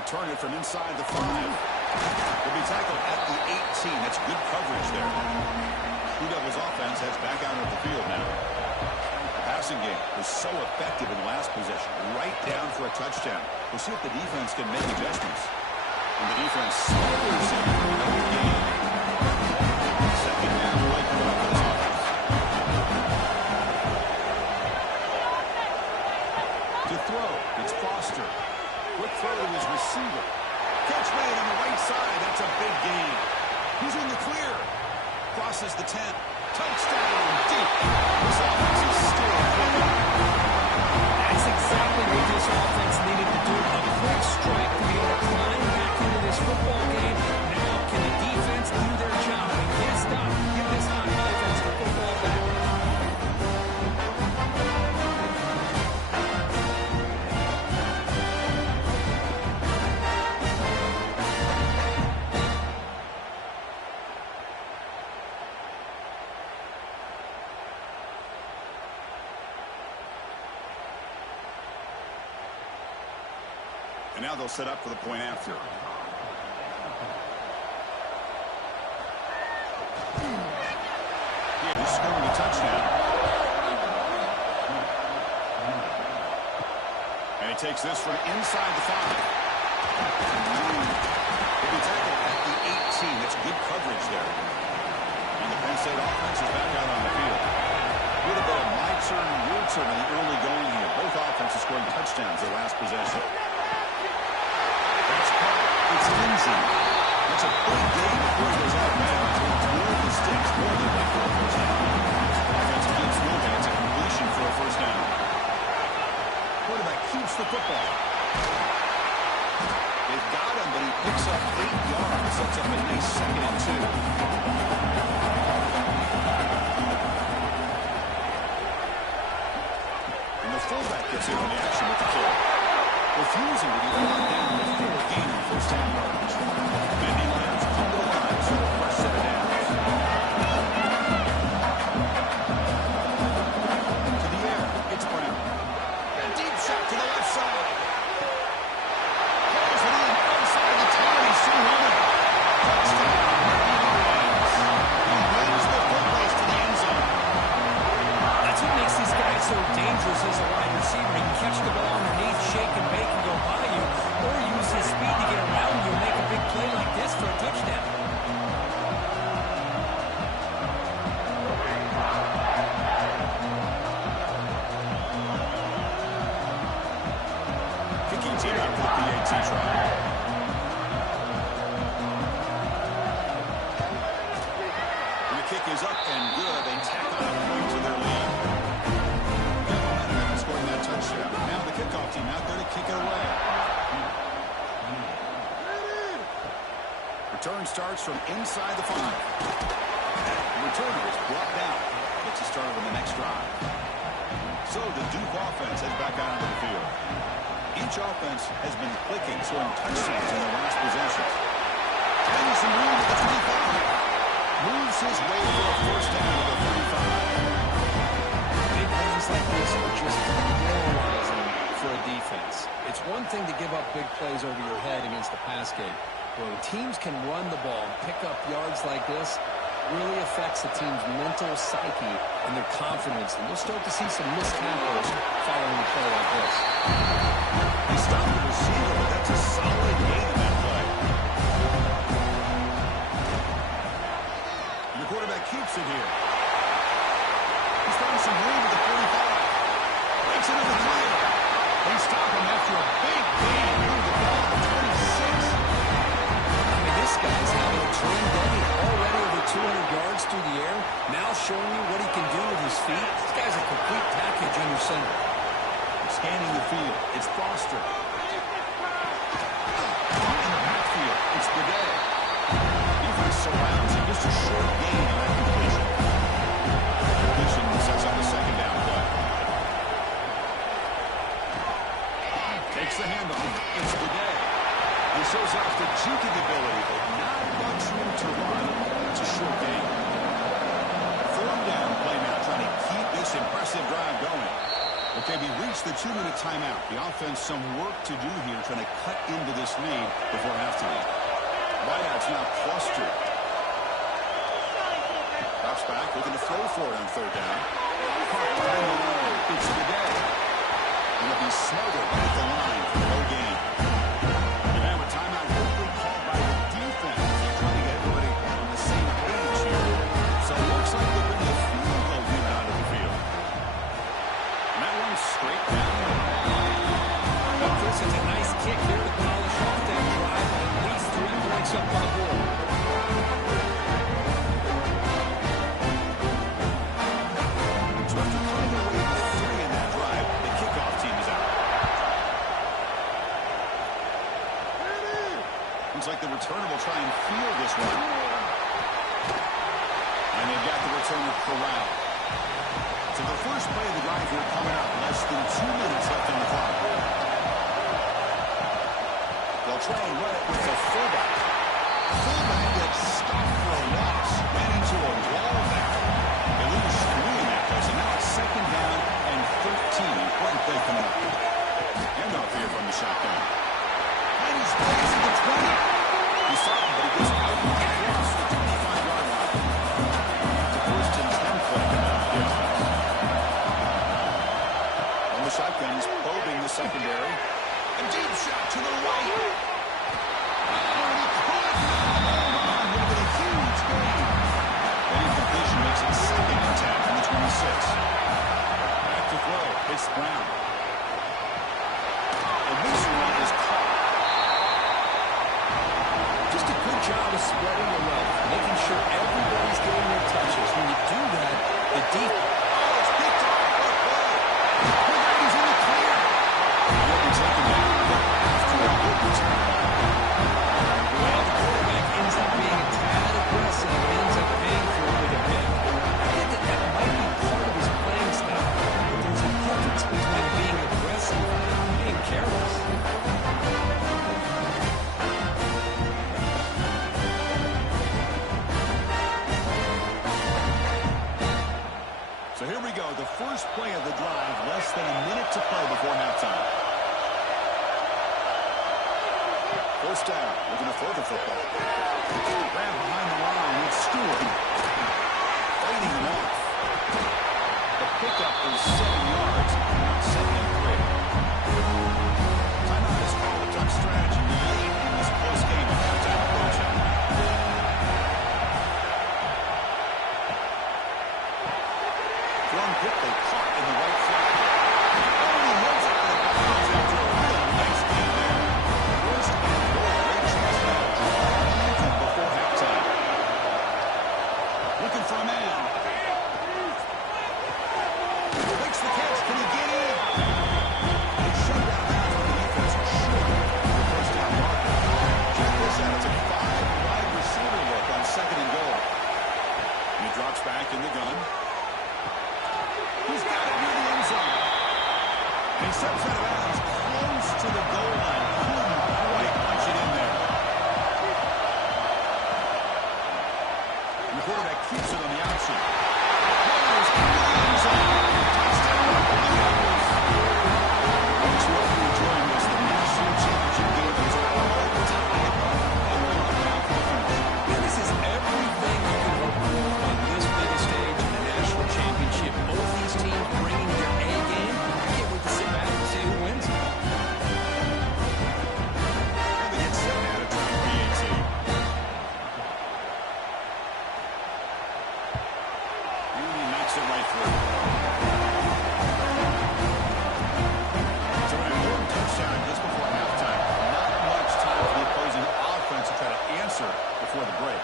return it from inside the 5. He'll be tackled at the 18. That's good coverage there. Blue Devils offense heads back out of the field now. The passing game was so effective in the last possession. Right down for a touchdown. We'll see if the defense can make adjustments. And the defense smothers him for no gain. Second down, right for this offense. To throw, it's Foster. Quick throw to his receiver. Catch made on the right side. That's a big gain. He's in the clear. Crosses the 10. Touchdown deep. This offense is still clicking. That's exactly what this offense needed to do. A quick strike to be able to climb back into this football game. Now can the defense do their job and get stopped? Give this hot offense the football back. And now they'll set up for the point after. He's scoring a touchdown. And he takes this from inside the 5. He'll be tackled at the 18. That's good coverage there. And the Penn State offense is back out on the field. A little bit of my turn, your turn in the early going here. Both offenses scoring touchdowns their last possession. It's Lindsay. It's a big game before he goes out of bounds. It's more than sticks, more than enough for a first down. Offense keeps moving. It's a completion for a first down. Quarterback keeps the football. They've got him, but he picks up 8 yards. Sets up a nice 2nd and 2. And the fullback gets in on the action with the kill. Refusing to give one down before gaining first down yardage. Many Lions come to the line, so the first set of downs. To the air, it's Brown. A deep shot to the left side. Pulls it in outside the 10. He's still running. Touchdown. He wins the footballs to the end zone. That's what makes these guys so dangerous as a wide receiver. He can catch the ball underneath, shake and bake and go by you, or use his speed to get around you and make a big play like this for a touchdown. Kicking team out for the PAT try. And the kick is up and good. They tack on a point to their lead. Scoring that touchdown. Now the kickoff team out there to kick it away. Return starts from inside the 5. The returner is brought down. Gets us started on the next drive. So the Duke offense heads back out into the field. Each offense has been clicking, scoring touchdowns in their last possessions. Getting some room at the 25. Moves his way for a first down to the 35. Big plays like this are just demoralizing for a defense. It's one thing to give up big plays over your head against the pass game. But when teams can run the ball and pick up yards like this, it really affects the team's mental psyche and their confidence. And you'll start to see some missed tackles following a play like this. He stopped the receiver, but that's a solid gain in that play. And the quarterback keeps it here. He's found some room at the 45. Breaks into the clear. They stop him after a big gain near the ball at 26. I mean, this guy's having a dream day. Already over 200 yards through the air. Now showing you what he can do with his feet. This guy's a complete package under center. Scanning the field, it's Foster. In the backfield, it's Bidet. Defense surrounds him, just a short gain on that completion. Completion sets up a second down play. Takes the handoff, it's Bidet. He shows off the juking ability, but not much room to run. It's a short gain. Third down play now, trying to keep this impressive drive going. Okay, we reached the 2-minute timeout. The offense some work to do here, trying to cut into this lead before halftime. Wideout's now clustered. Drops back, looking to throw for it on third down. Caught behind the line. It's the day. And it'll be smothered at the line for no gain. And now a timeout quickly called by the defense. They're trying to get everybody on the same page here. So it looks like they're bringing a field goal unit out of the field. And that one's straight down. Well, Chris, it's a nice kick here to polish off that drive. At least 3 points up on the board. So after coming away with 3 in that drive, the kickoff team is out. Looks like the returner will try and field this one. And they've got the returner corralled. So the first play of the drive here coming up. Less than 2 minutes left on the clock. They'll try and run it with the fullback. Fullback gets stopped for a loss. Ran into a wall there. They lose 3 in that play. So now it's 2nd down and 13. Important play coming up. Handoff here from the shotgun. And he's placed at the 20. He saw him, but he gets out across the 25-yard line. It's a 1st and 10 play coming up. On the shotgun, he's probing the secondary. A deep shot to the right. Oh, and he could hold on. Would have been a huge gain. That incompletion makes it 2nd and 10 from the 26. Back to throw. It's Brown. And this one is caught. Just a good job of spreading the wealth, making sure everybody's getting their touches. When you do that, the defense... Oh, it's picked up. What play? He's in the clear. He'll be taken down after a good return. Well, the quarterback ends up being a tad aggressive and ends up paying for it with a pick. I get that might be part of his playing style, but there's a difference between being aggressive and being careless. So here we go, the first play of the drive, less than a minute to play before halftime. 1st down, looking to throw the football. Grab behind the line with Stewart. Fading him off. The pickup is 7 yards, now 2nd and 3. Timeout is called. Tough strategy late in this close game of halftime approaching. Thrown quickly, caught in the right flat. Oh, he runs out of bounds after a real nice game there. 1st and goal. Great chance now to draw even before halftime. Looking for a man. Makes the catch. Can he get in? They shut down now from the defense short of the 1st down marker. Check this out. It's a 5-wide receiver look on 2nd and goal. And he drops back in the gun. He's got it near the end zone. And he steps out of bounds close to the goal line. Couldn't quite punch it in there. And the quarterback keeps it on the outside. Players into the end zone. Touchdown, Blues. Thanks for enjoying this. The national championship game is all tied up. And we're on now for the finish. Yeah, this is everything you can hope for on this biggest stage in the national championship. Both these teams bringing their A game. I can't wait to sit back and see who wins. And they get set now to try PAT. And he knocks it right through. So an important touchdown just before halftime. Not much time for the opposing offense to try to answer before the break.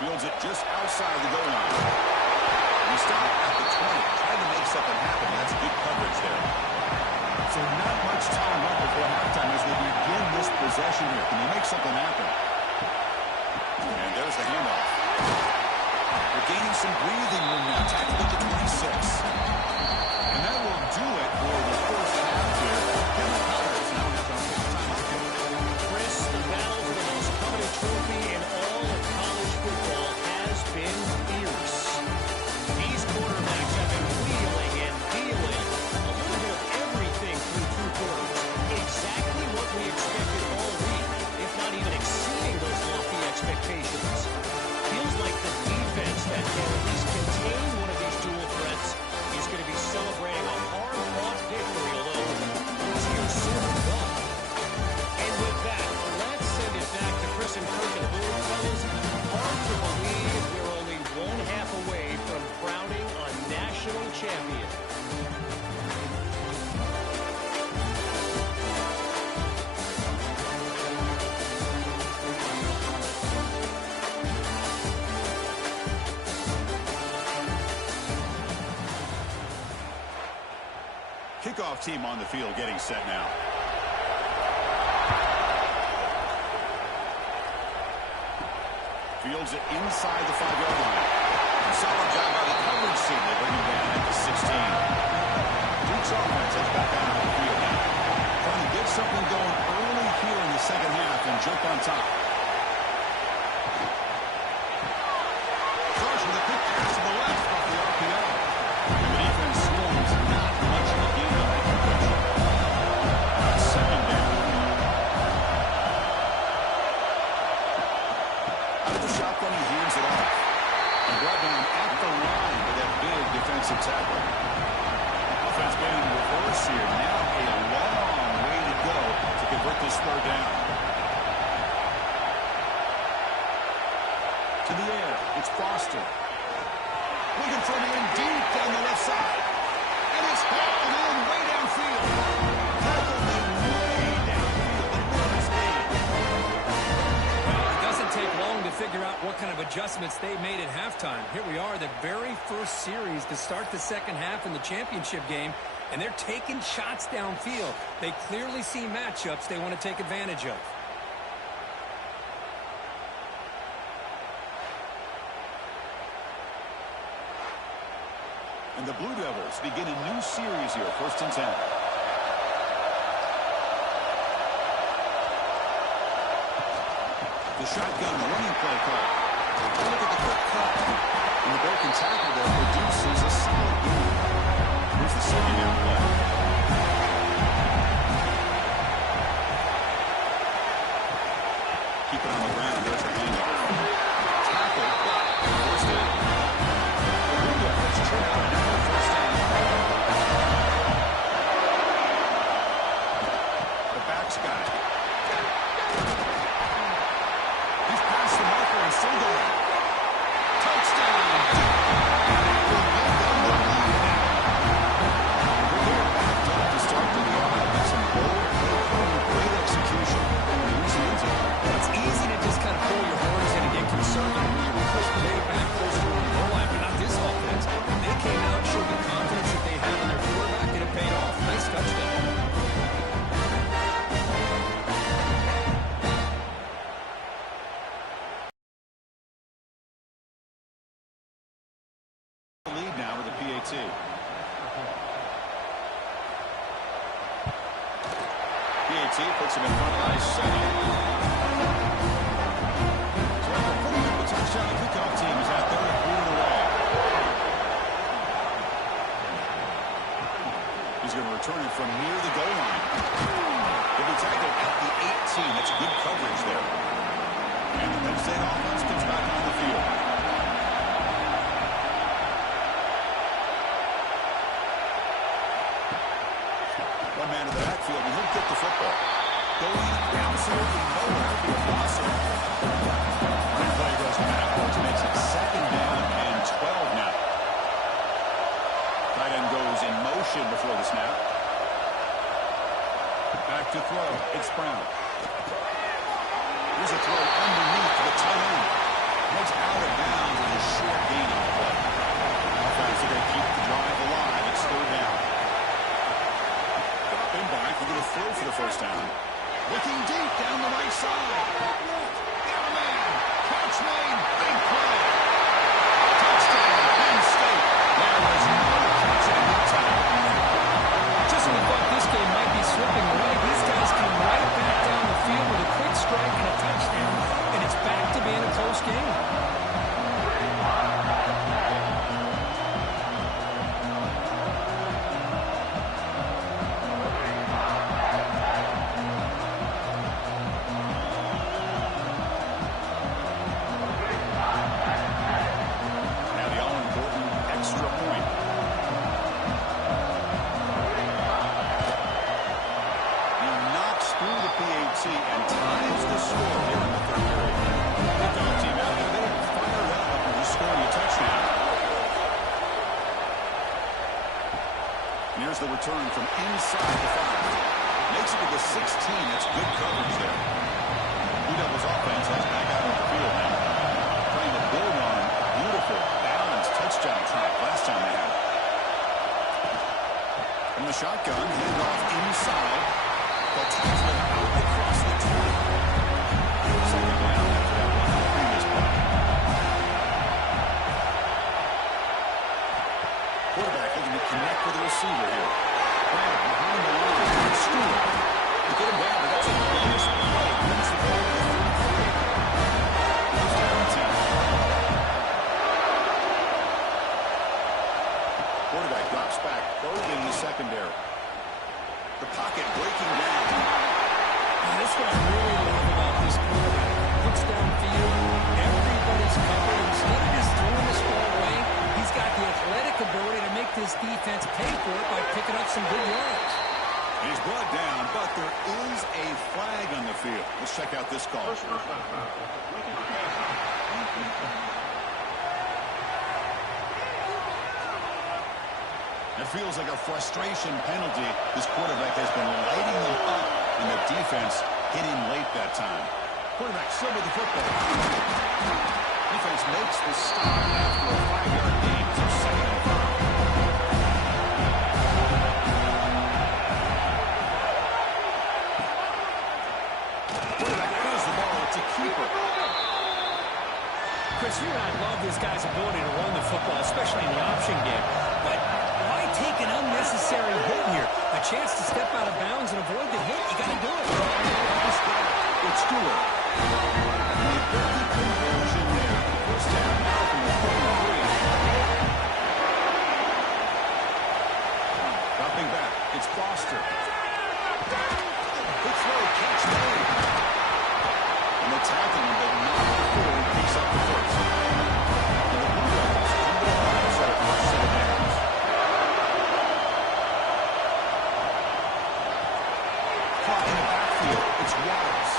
Fields it just outside the goal line. He stopped at the 20. Tried to make something happen. That's good coverage there. So not much time left before halftime as they begin this possession here. Can they make something happen? And there's the handoff. They're gaining some breathing room now. Tackled at the 26. And that will do it for the first half here. Kevin Powers now has a timeout. Chris, the battle for the most coveted trophy in all of college football has been fierce. These quarterbacks have been wheeling and dealing. A Kickoff team on the field getting set now. Fields it inside the 5-yard line. Solid job by the coverage team. They bring him down at the 16. Duke's offense is back out on the field now. Trying to get something going early here in the second half and jump on top. Throws with a quick pass to the left off the RPO. And the defense swarms not much of a game of pressure. On second down. Out of the shotgun, he hears it off. And brought down at the line with that big defensive tackle. Offense getting in reverse here. Now a long way to go to convert this third down. To the air, it's Foster. Looking for the end deep down the left side. And it's hauled in way downfield. Tackled in way downfield. Enormous gain. Well, it doesn't take long to figure out what kind of adjustments they made at halftime. Here we are, the very first series to start the second half in the championship game, and they're taking shots downfield. They clearly see matchups they want to take advantage of. And the Blue Devils begin a new series here, 1st and 10. The shotgun running play call. Look at the quick cut. And the broken tackle there produces a solid gain. Here's the second down play. Keep it on the ground. There's the handoff. Tackle. First down. The Blue Devils trail now first down. The back's got it. He's past the marker and still going. Touchdown! Will give them the lead now. They're backed up to start the drive. That's some bold, great execution. Here's the end zone. It's easy to just kind of pull your horns in and get conservative when you're pushed way back close to the goal line, but not this offense. They came out and showed the confidence that they have in their quarterback, and it paid off. Nice touchdown. Lead now with the PAT. PAT puts him in front by 7. So after putting up a touchdown, the kickoff team is out there and booted away. He's going to return it from near the goal line. He'll be tackled at the 18. That's good coverage there. And the Penn State offense comes back on the field. One man in the backfield, and he'll get the football. Going absolutely nowhere for Foster. Replay goes backwards, makes it 2nd down and 12 now. Tight end goes in motion before the snap. Back to throw. It's Brown. Here's a throw underneath the tight end. Heads out of bounds with a short gain on the play. Offense are going to keep the drive alive. It's 3rd down. Dropping back. They're going to throw for the first down. Looking deep down the right side. Got a man. Catch made. Big play. Touchdown. Penn State. There was no catching in that time. Just when we thought this game might be slipping away, these guys come right back down the field with a quick strike and a touchdown, and it's back to being a close game. Now the all-important extra point. He knocks through the PAT and ties the score here in the 3rd period. Kickoff team out there, they fired up after just scoring a touchdown. And here's the return from inside the 5. Makes it to the 16. That's good coverage there. Blue Devils offense has back out on the field now. Trying to build on a beautiful, balanced touchdown track last time they had it. From the shotgun, handoff inside. They'll toss it out across the 20. Second down after that one previous play. Quarterback looking to connect with the receiver here. Brown behind the line. Stewart. They get him down, but that's a bonus play. Wins the ball with 3-3. First down and 10. Quarterback drops back, probing the secondary. The pocket breaking down. Now, that's what I really love about this quarterback. Looks downfield, everybody's covered. Instead of just throwing this ball away, he's got the athletic ability to make this defense pay for it by picking up some good yards. He's brought down, but there is a flag on the field. Let's check out this call. It feels like a frustration penalty. This quarterback has been lighting them up, and the defense hit him late that time. Quarterback still with the football. Defense makes the stop after a 5-yard gain. So second and 5. Quarterback has the ball. It's a keeper. Chris, you and I love this guy's ability to run the football, especially in the option game. But why take an unnecessary hit here? A chance to step out of bounds and avoid the hit. You got to do it. It's Stewart. The big conversion there. First down now from the 33. Dropping back. It's Foster. Good throw. Catch made. And the tackle, but not before he picks up the first. And the Bulldogs come to the line for a first set of downs. Clock in the backfield. It's Waters.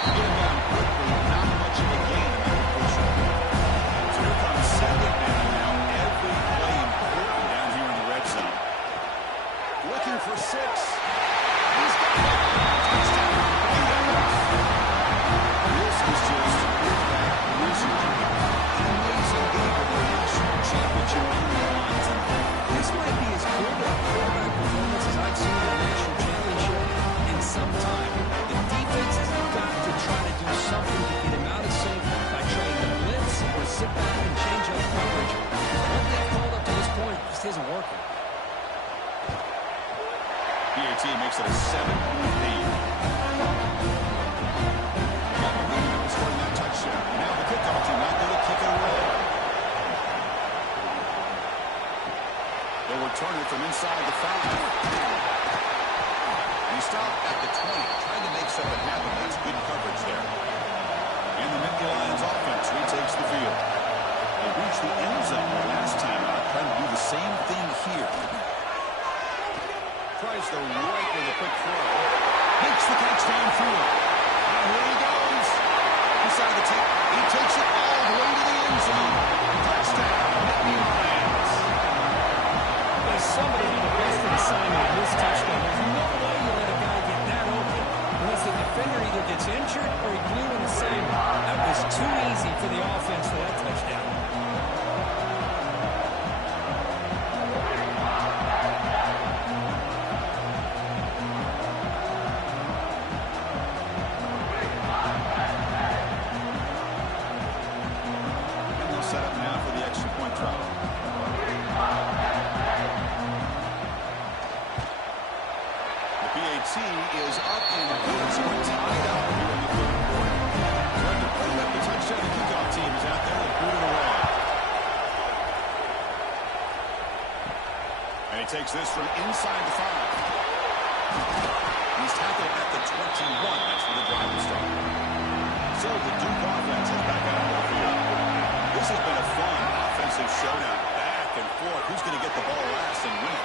Get him down quickly. Not much of a gain in that portion. So here comes second down now. Every play important down here in the red zone. Looking for 6. He's got it. Touchdown. This is just quarterback an amazing game of the national championship on the line tonight. This might be as good a quarterback performance as I've seen in a national championship in some time. The defense has got to try to do something to get him out of sync by trying to blitz or sit back and change up coverage. What they've called up to this point just isn't working. PAT makes it a 7-point lead. Scoring that touchdown. Now the kickoff team not going to kick it away. They'll return it from inside the 5. And he stopped at the 20, trying to make something happen. That's good coverage there. And the Nittany Lions offense retakes the field. They reached the end zone last time out, trying to do the same thing here. Tries the right with a quick throw. Makes the catch downfield. And here he goes. Inside the 10. He takes it all the way to the end zone. Touchdown, Nittany Lions. There's somebody on the best of assignment in this touchdown. There's no way you let a guy get that open unless the defender either gets injured or he blew an assignment. That was too easy for the offense for that touchdown. Set up now for the extra point try. The PAT is up and good, so we're tied up here in the third quarter. The touchdown kickoff team is out there to boot it away. And he takes this from inside the 5. He's tackled at the 21. That's where the drive will start. So the Duke offense is back out on the field. This has been a fun offensive showdown. Back and forth. Who's going to get the ball last and win it?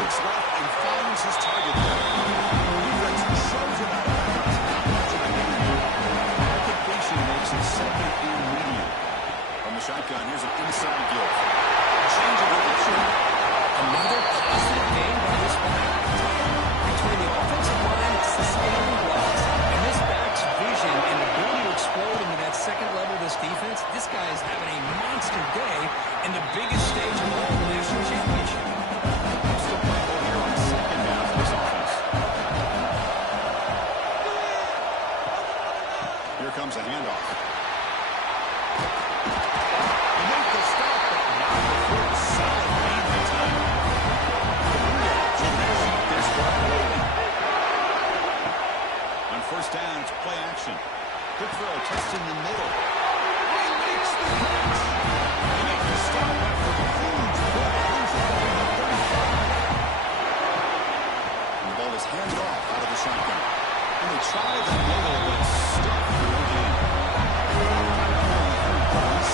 Looks left and finds his target there. Defense shows it out. Completion makes it second and medium. From the shotgun, here's an inside give. Change of direction. Another positive game by this back. Between the offensive line sustaining blocks and this back's vision and ability to explode into that second level of this defense, this guy is having a monster day in the biggest stage of all, the national championship. I'm still playing over they try the middle, but stuck for no gain.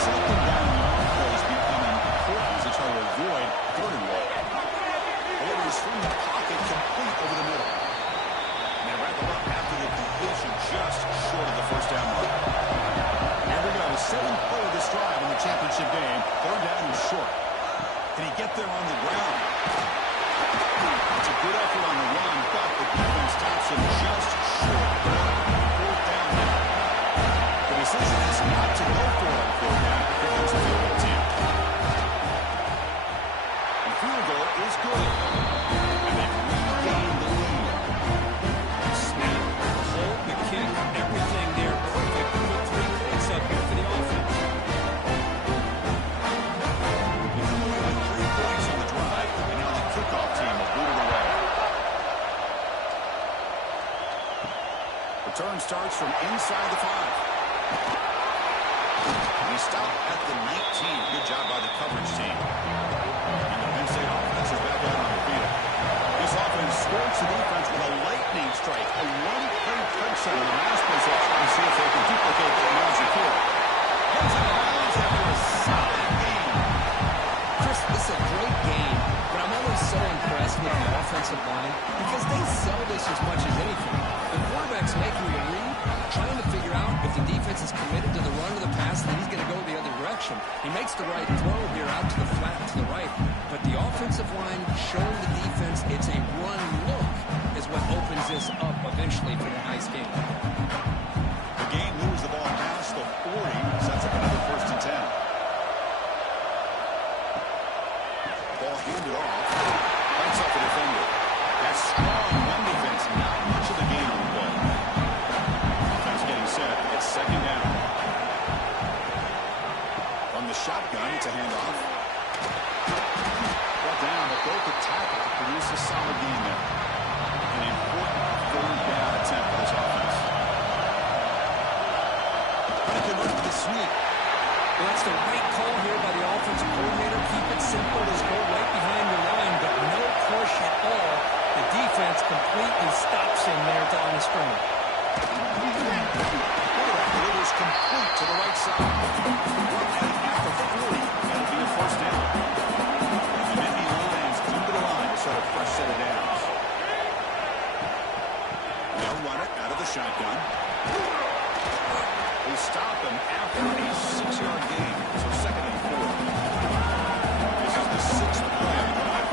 Second down long plays become important to try to avoid third and long. Delivers from the pocket, complete over the middle. And they wrap it up after the completion, just short of the first down mark. Here we go, 7th play of this drive in the championship game. Third down and short. Can he get there on the ground? It's a good effort on the run, but the defense stops him just short. Fourth down now. The decision is not to go for it on fourth down. Here comes the field goal team. And field goal is good. And they've regained the lead. Snap, hold, the kick, everything there perfect to put 3 points up here for the offense. With 3 points on the drive, and now the kickoff team will boot it away. Return starts from inside the 5. And he stopped at the 19. Good job by the coverage team. And the Penn State offense is back out on the field. This offense scored the defense with a lightning strike, a one-play touchdown in the last possession. We'll see if they can duplicate that magic here. Goes out of bounds after a solid game. Chris, this is a great game, but I'm always so impressed with the offensive line because they sell this as much as anything. The quarterback's making the read, trying to figure out if the defense is committed to the run or the pass, then he's going to go the other direction. He makes the right throw here out to the flat to the right, but the offensive line showing the defense it's a run look is what opens this up eventually for the nice game. The game moves the ball past the 40, sets up another 1st and 10. Ball handed off. Fights off the defender. That's strong run defense. Not much of the game on the play. Defense getting set. It's 2nd down. From the shotgun, it's a handoff. Brought down, but broke the tackle to produce a solid gain there. An important 3rd down attempt for this offense. Trying to convert to the sweep. Well, that's the right call here by the offensive coordinator. Keep it simple. Just go right behind your line, but no push at all. The defense completely stops him there at the line of scrimmage. Quarterback delivers complete to the right side. At the 40, that'll be a 1st down. The Nittany Lions come to the line to start a fresh set of downs. They'll run it out of the shotgun. They stop him after a 6-yard gain. So 2nd and 4. This is the 6th play of the drive.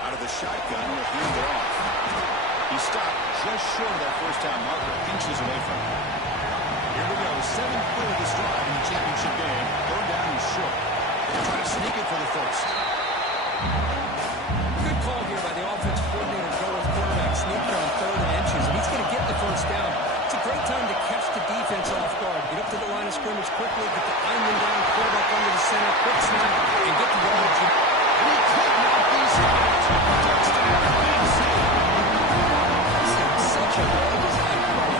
Out of the shotgun, will hand it off. He stopped just short of that 1st down marker, inches away from it. Here we go, 7th play of this drive in the championship game. 3rd down and short. They're trying to sneak it for the 1st. Good call here by the offensive coordinator to go with quarterback sneak here on 3rd and inches, and he's going to get the 1st down. It's a great time to catch the defense off guard. Get up to the line of scrimmage quickly, get the lineman down, quarterback under the center, quick snap, and get the yardage. He could not be stopped. Touchdown, NC. Such a well-designed play.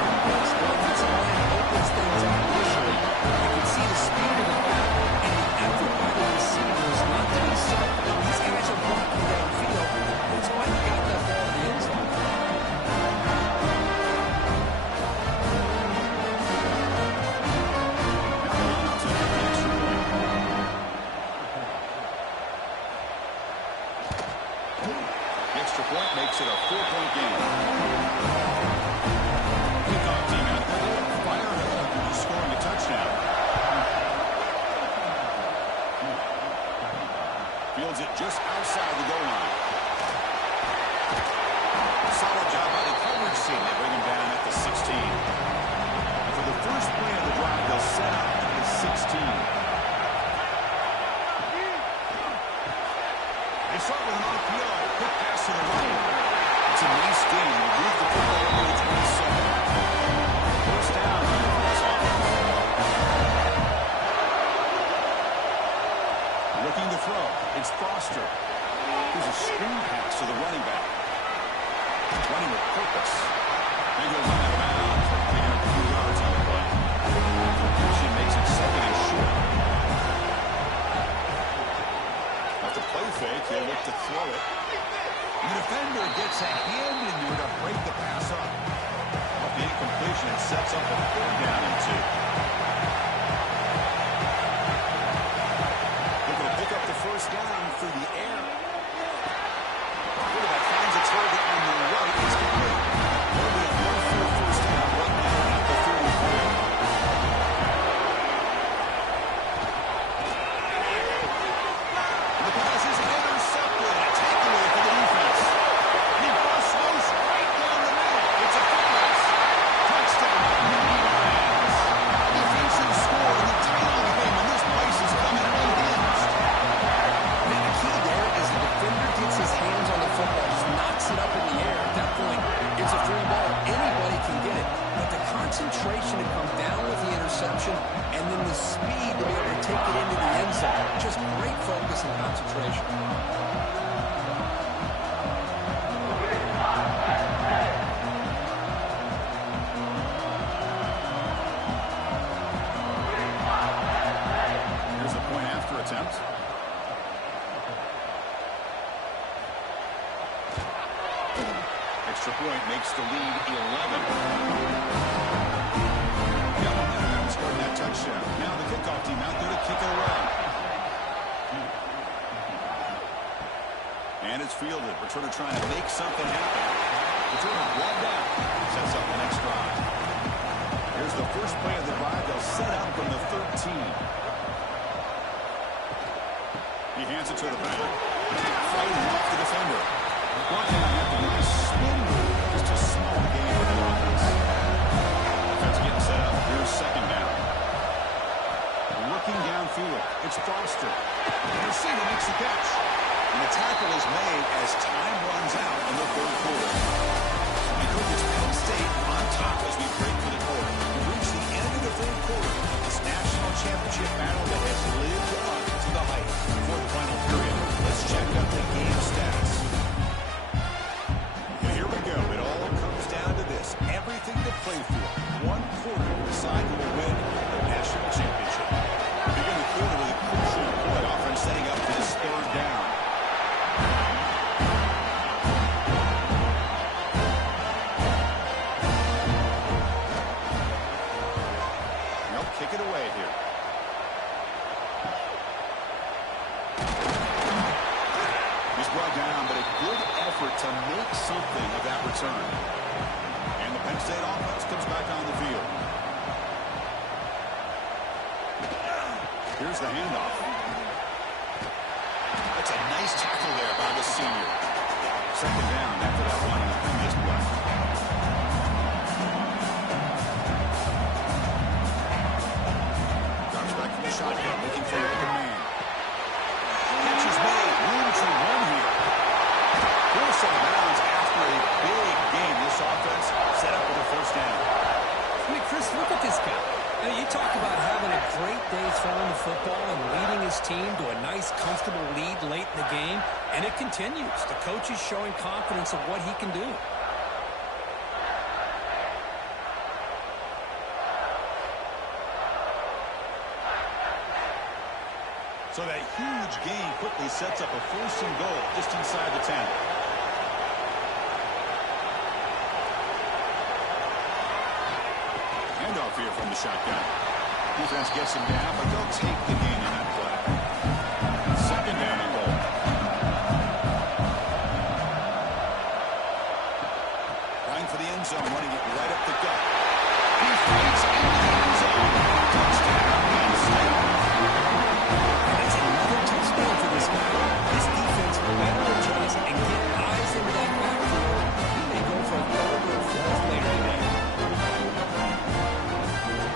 The offensive line opens things up initially. You can see the speed of the back and the effort by the receivers not to be soft. These guys are blocking downfield. That's why you got that ball in the end zone. Extra point makes it a 4-point game. Kickoff team out there, fired up, scoring a touchdown. Fields it just outside the goal line. Solid job by the coverage team. They bring him down at the 16. And for the first play of the drive, they'll set up at the 16. They start with an RPO. Quick pass to the right. It's a nice game. They move the football over to 27. 1st down for this offense. Looking to throw. It's Foster. Here's a screen pass to the running back. Running with purpose. And goes out of bounds. Picking up a few yards on the play. She makes it 2nd and short. After play fake, he'll look to throw it. The defender gets a hand in there to break the pass up. Off the incompletion, it sets up a 4th down and 2. They're going to pick up the 1st down through the air. Quarterback finds a target on the right. It's complete. There'll be a 1-4 1st down right now at the 33. The pass is intercepted. A takeaway for the defense. He busts loose right down the middle. It's a pass. Touchdown. Lions. Defensive score in the title of the game, and this place is coming unhinged. And the key there is the defender gets his hands on the football, just knocks it up in the air. At that point, it's a free ball. Anybody can get it. But the concentration to come down with the interception and then the speed to be able to take it into the end zone. Just great focus and concentration. Here's the point after attempt. Extra point makes the lead 11. Got momentum and scored that touchdown. Now the kickoff team out there to kick it away. And it's fielded. Returner trying to make something happen. Returner brought down. Sets up the next drive. Here's the first play of the drive. They'll set up from the 13. He hands it to the back. Fighting off the defender. Brought down at the nice spin move. Just a small game for the offense. Defense getting set up. Here's 2nd down. Looking downfield. It's Foster. The receiver makes the catch. And the tackle is made as time runs out in the 3rd quarter. Because it's Penn State on top as we break for the quarter. We reach the end of the 3rd quarter. This national championship battle that has lived up to the hype before the final period. Let's check out the game stats. And here we go. It all comes down to this. Everything to play for. 1 quarter to decide who will win the national championship. We begin the quarter with a crucial play. Offense setting up for this 3rd down. They'll kick it away here. He's brought down, but a good effort to make something of that return. And the Penn State offense comes back on the field. Here's the handoff. That's a nice tackle there by the senior. 2nd down after that run in the previous play. Drops back from the shotgun, looking for an open man. Catch is made. Room to run here. Force out of bounds after a big game. This offense set up with a 1st down. I mean, Chris, look at this guy. You talk about having a great day throwing the football and leading his team to a nice, comfortable lead late in the game, and it continues. The coach is showing confidence of what he can do. So that huge gain quickly sets up a 1st and goal just inside the 10. Handoff here from the shotgun. Defense gets him down, but they'll take the gain in that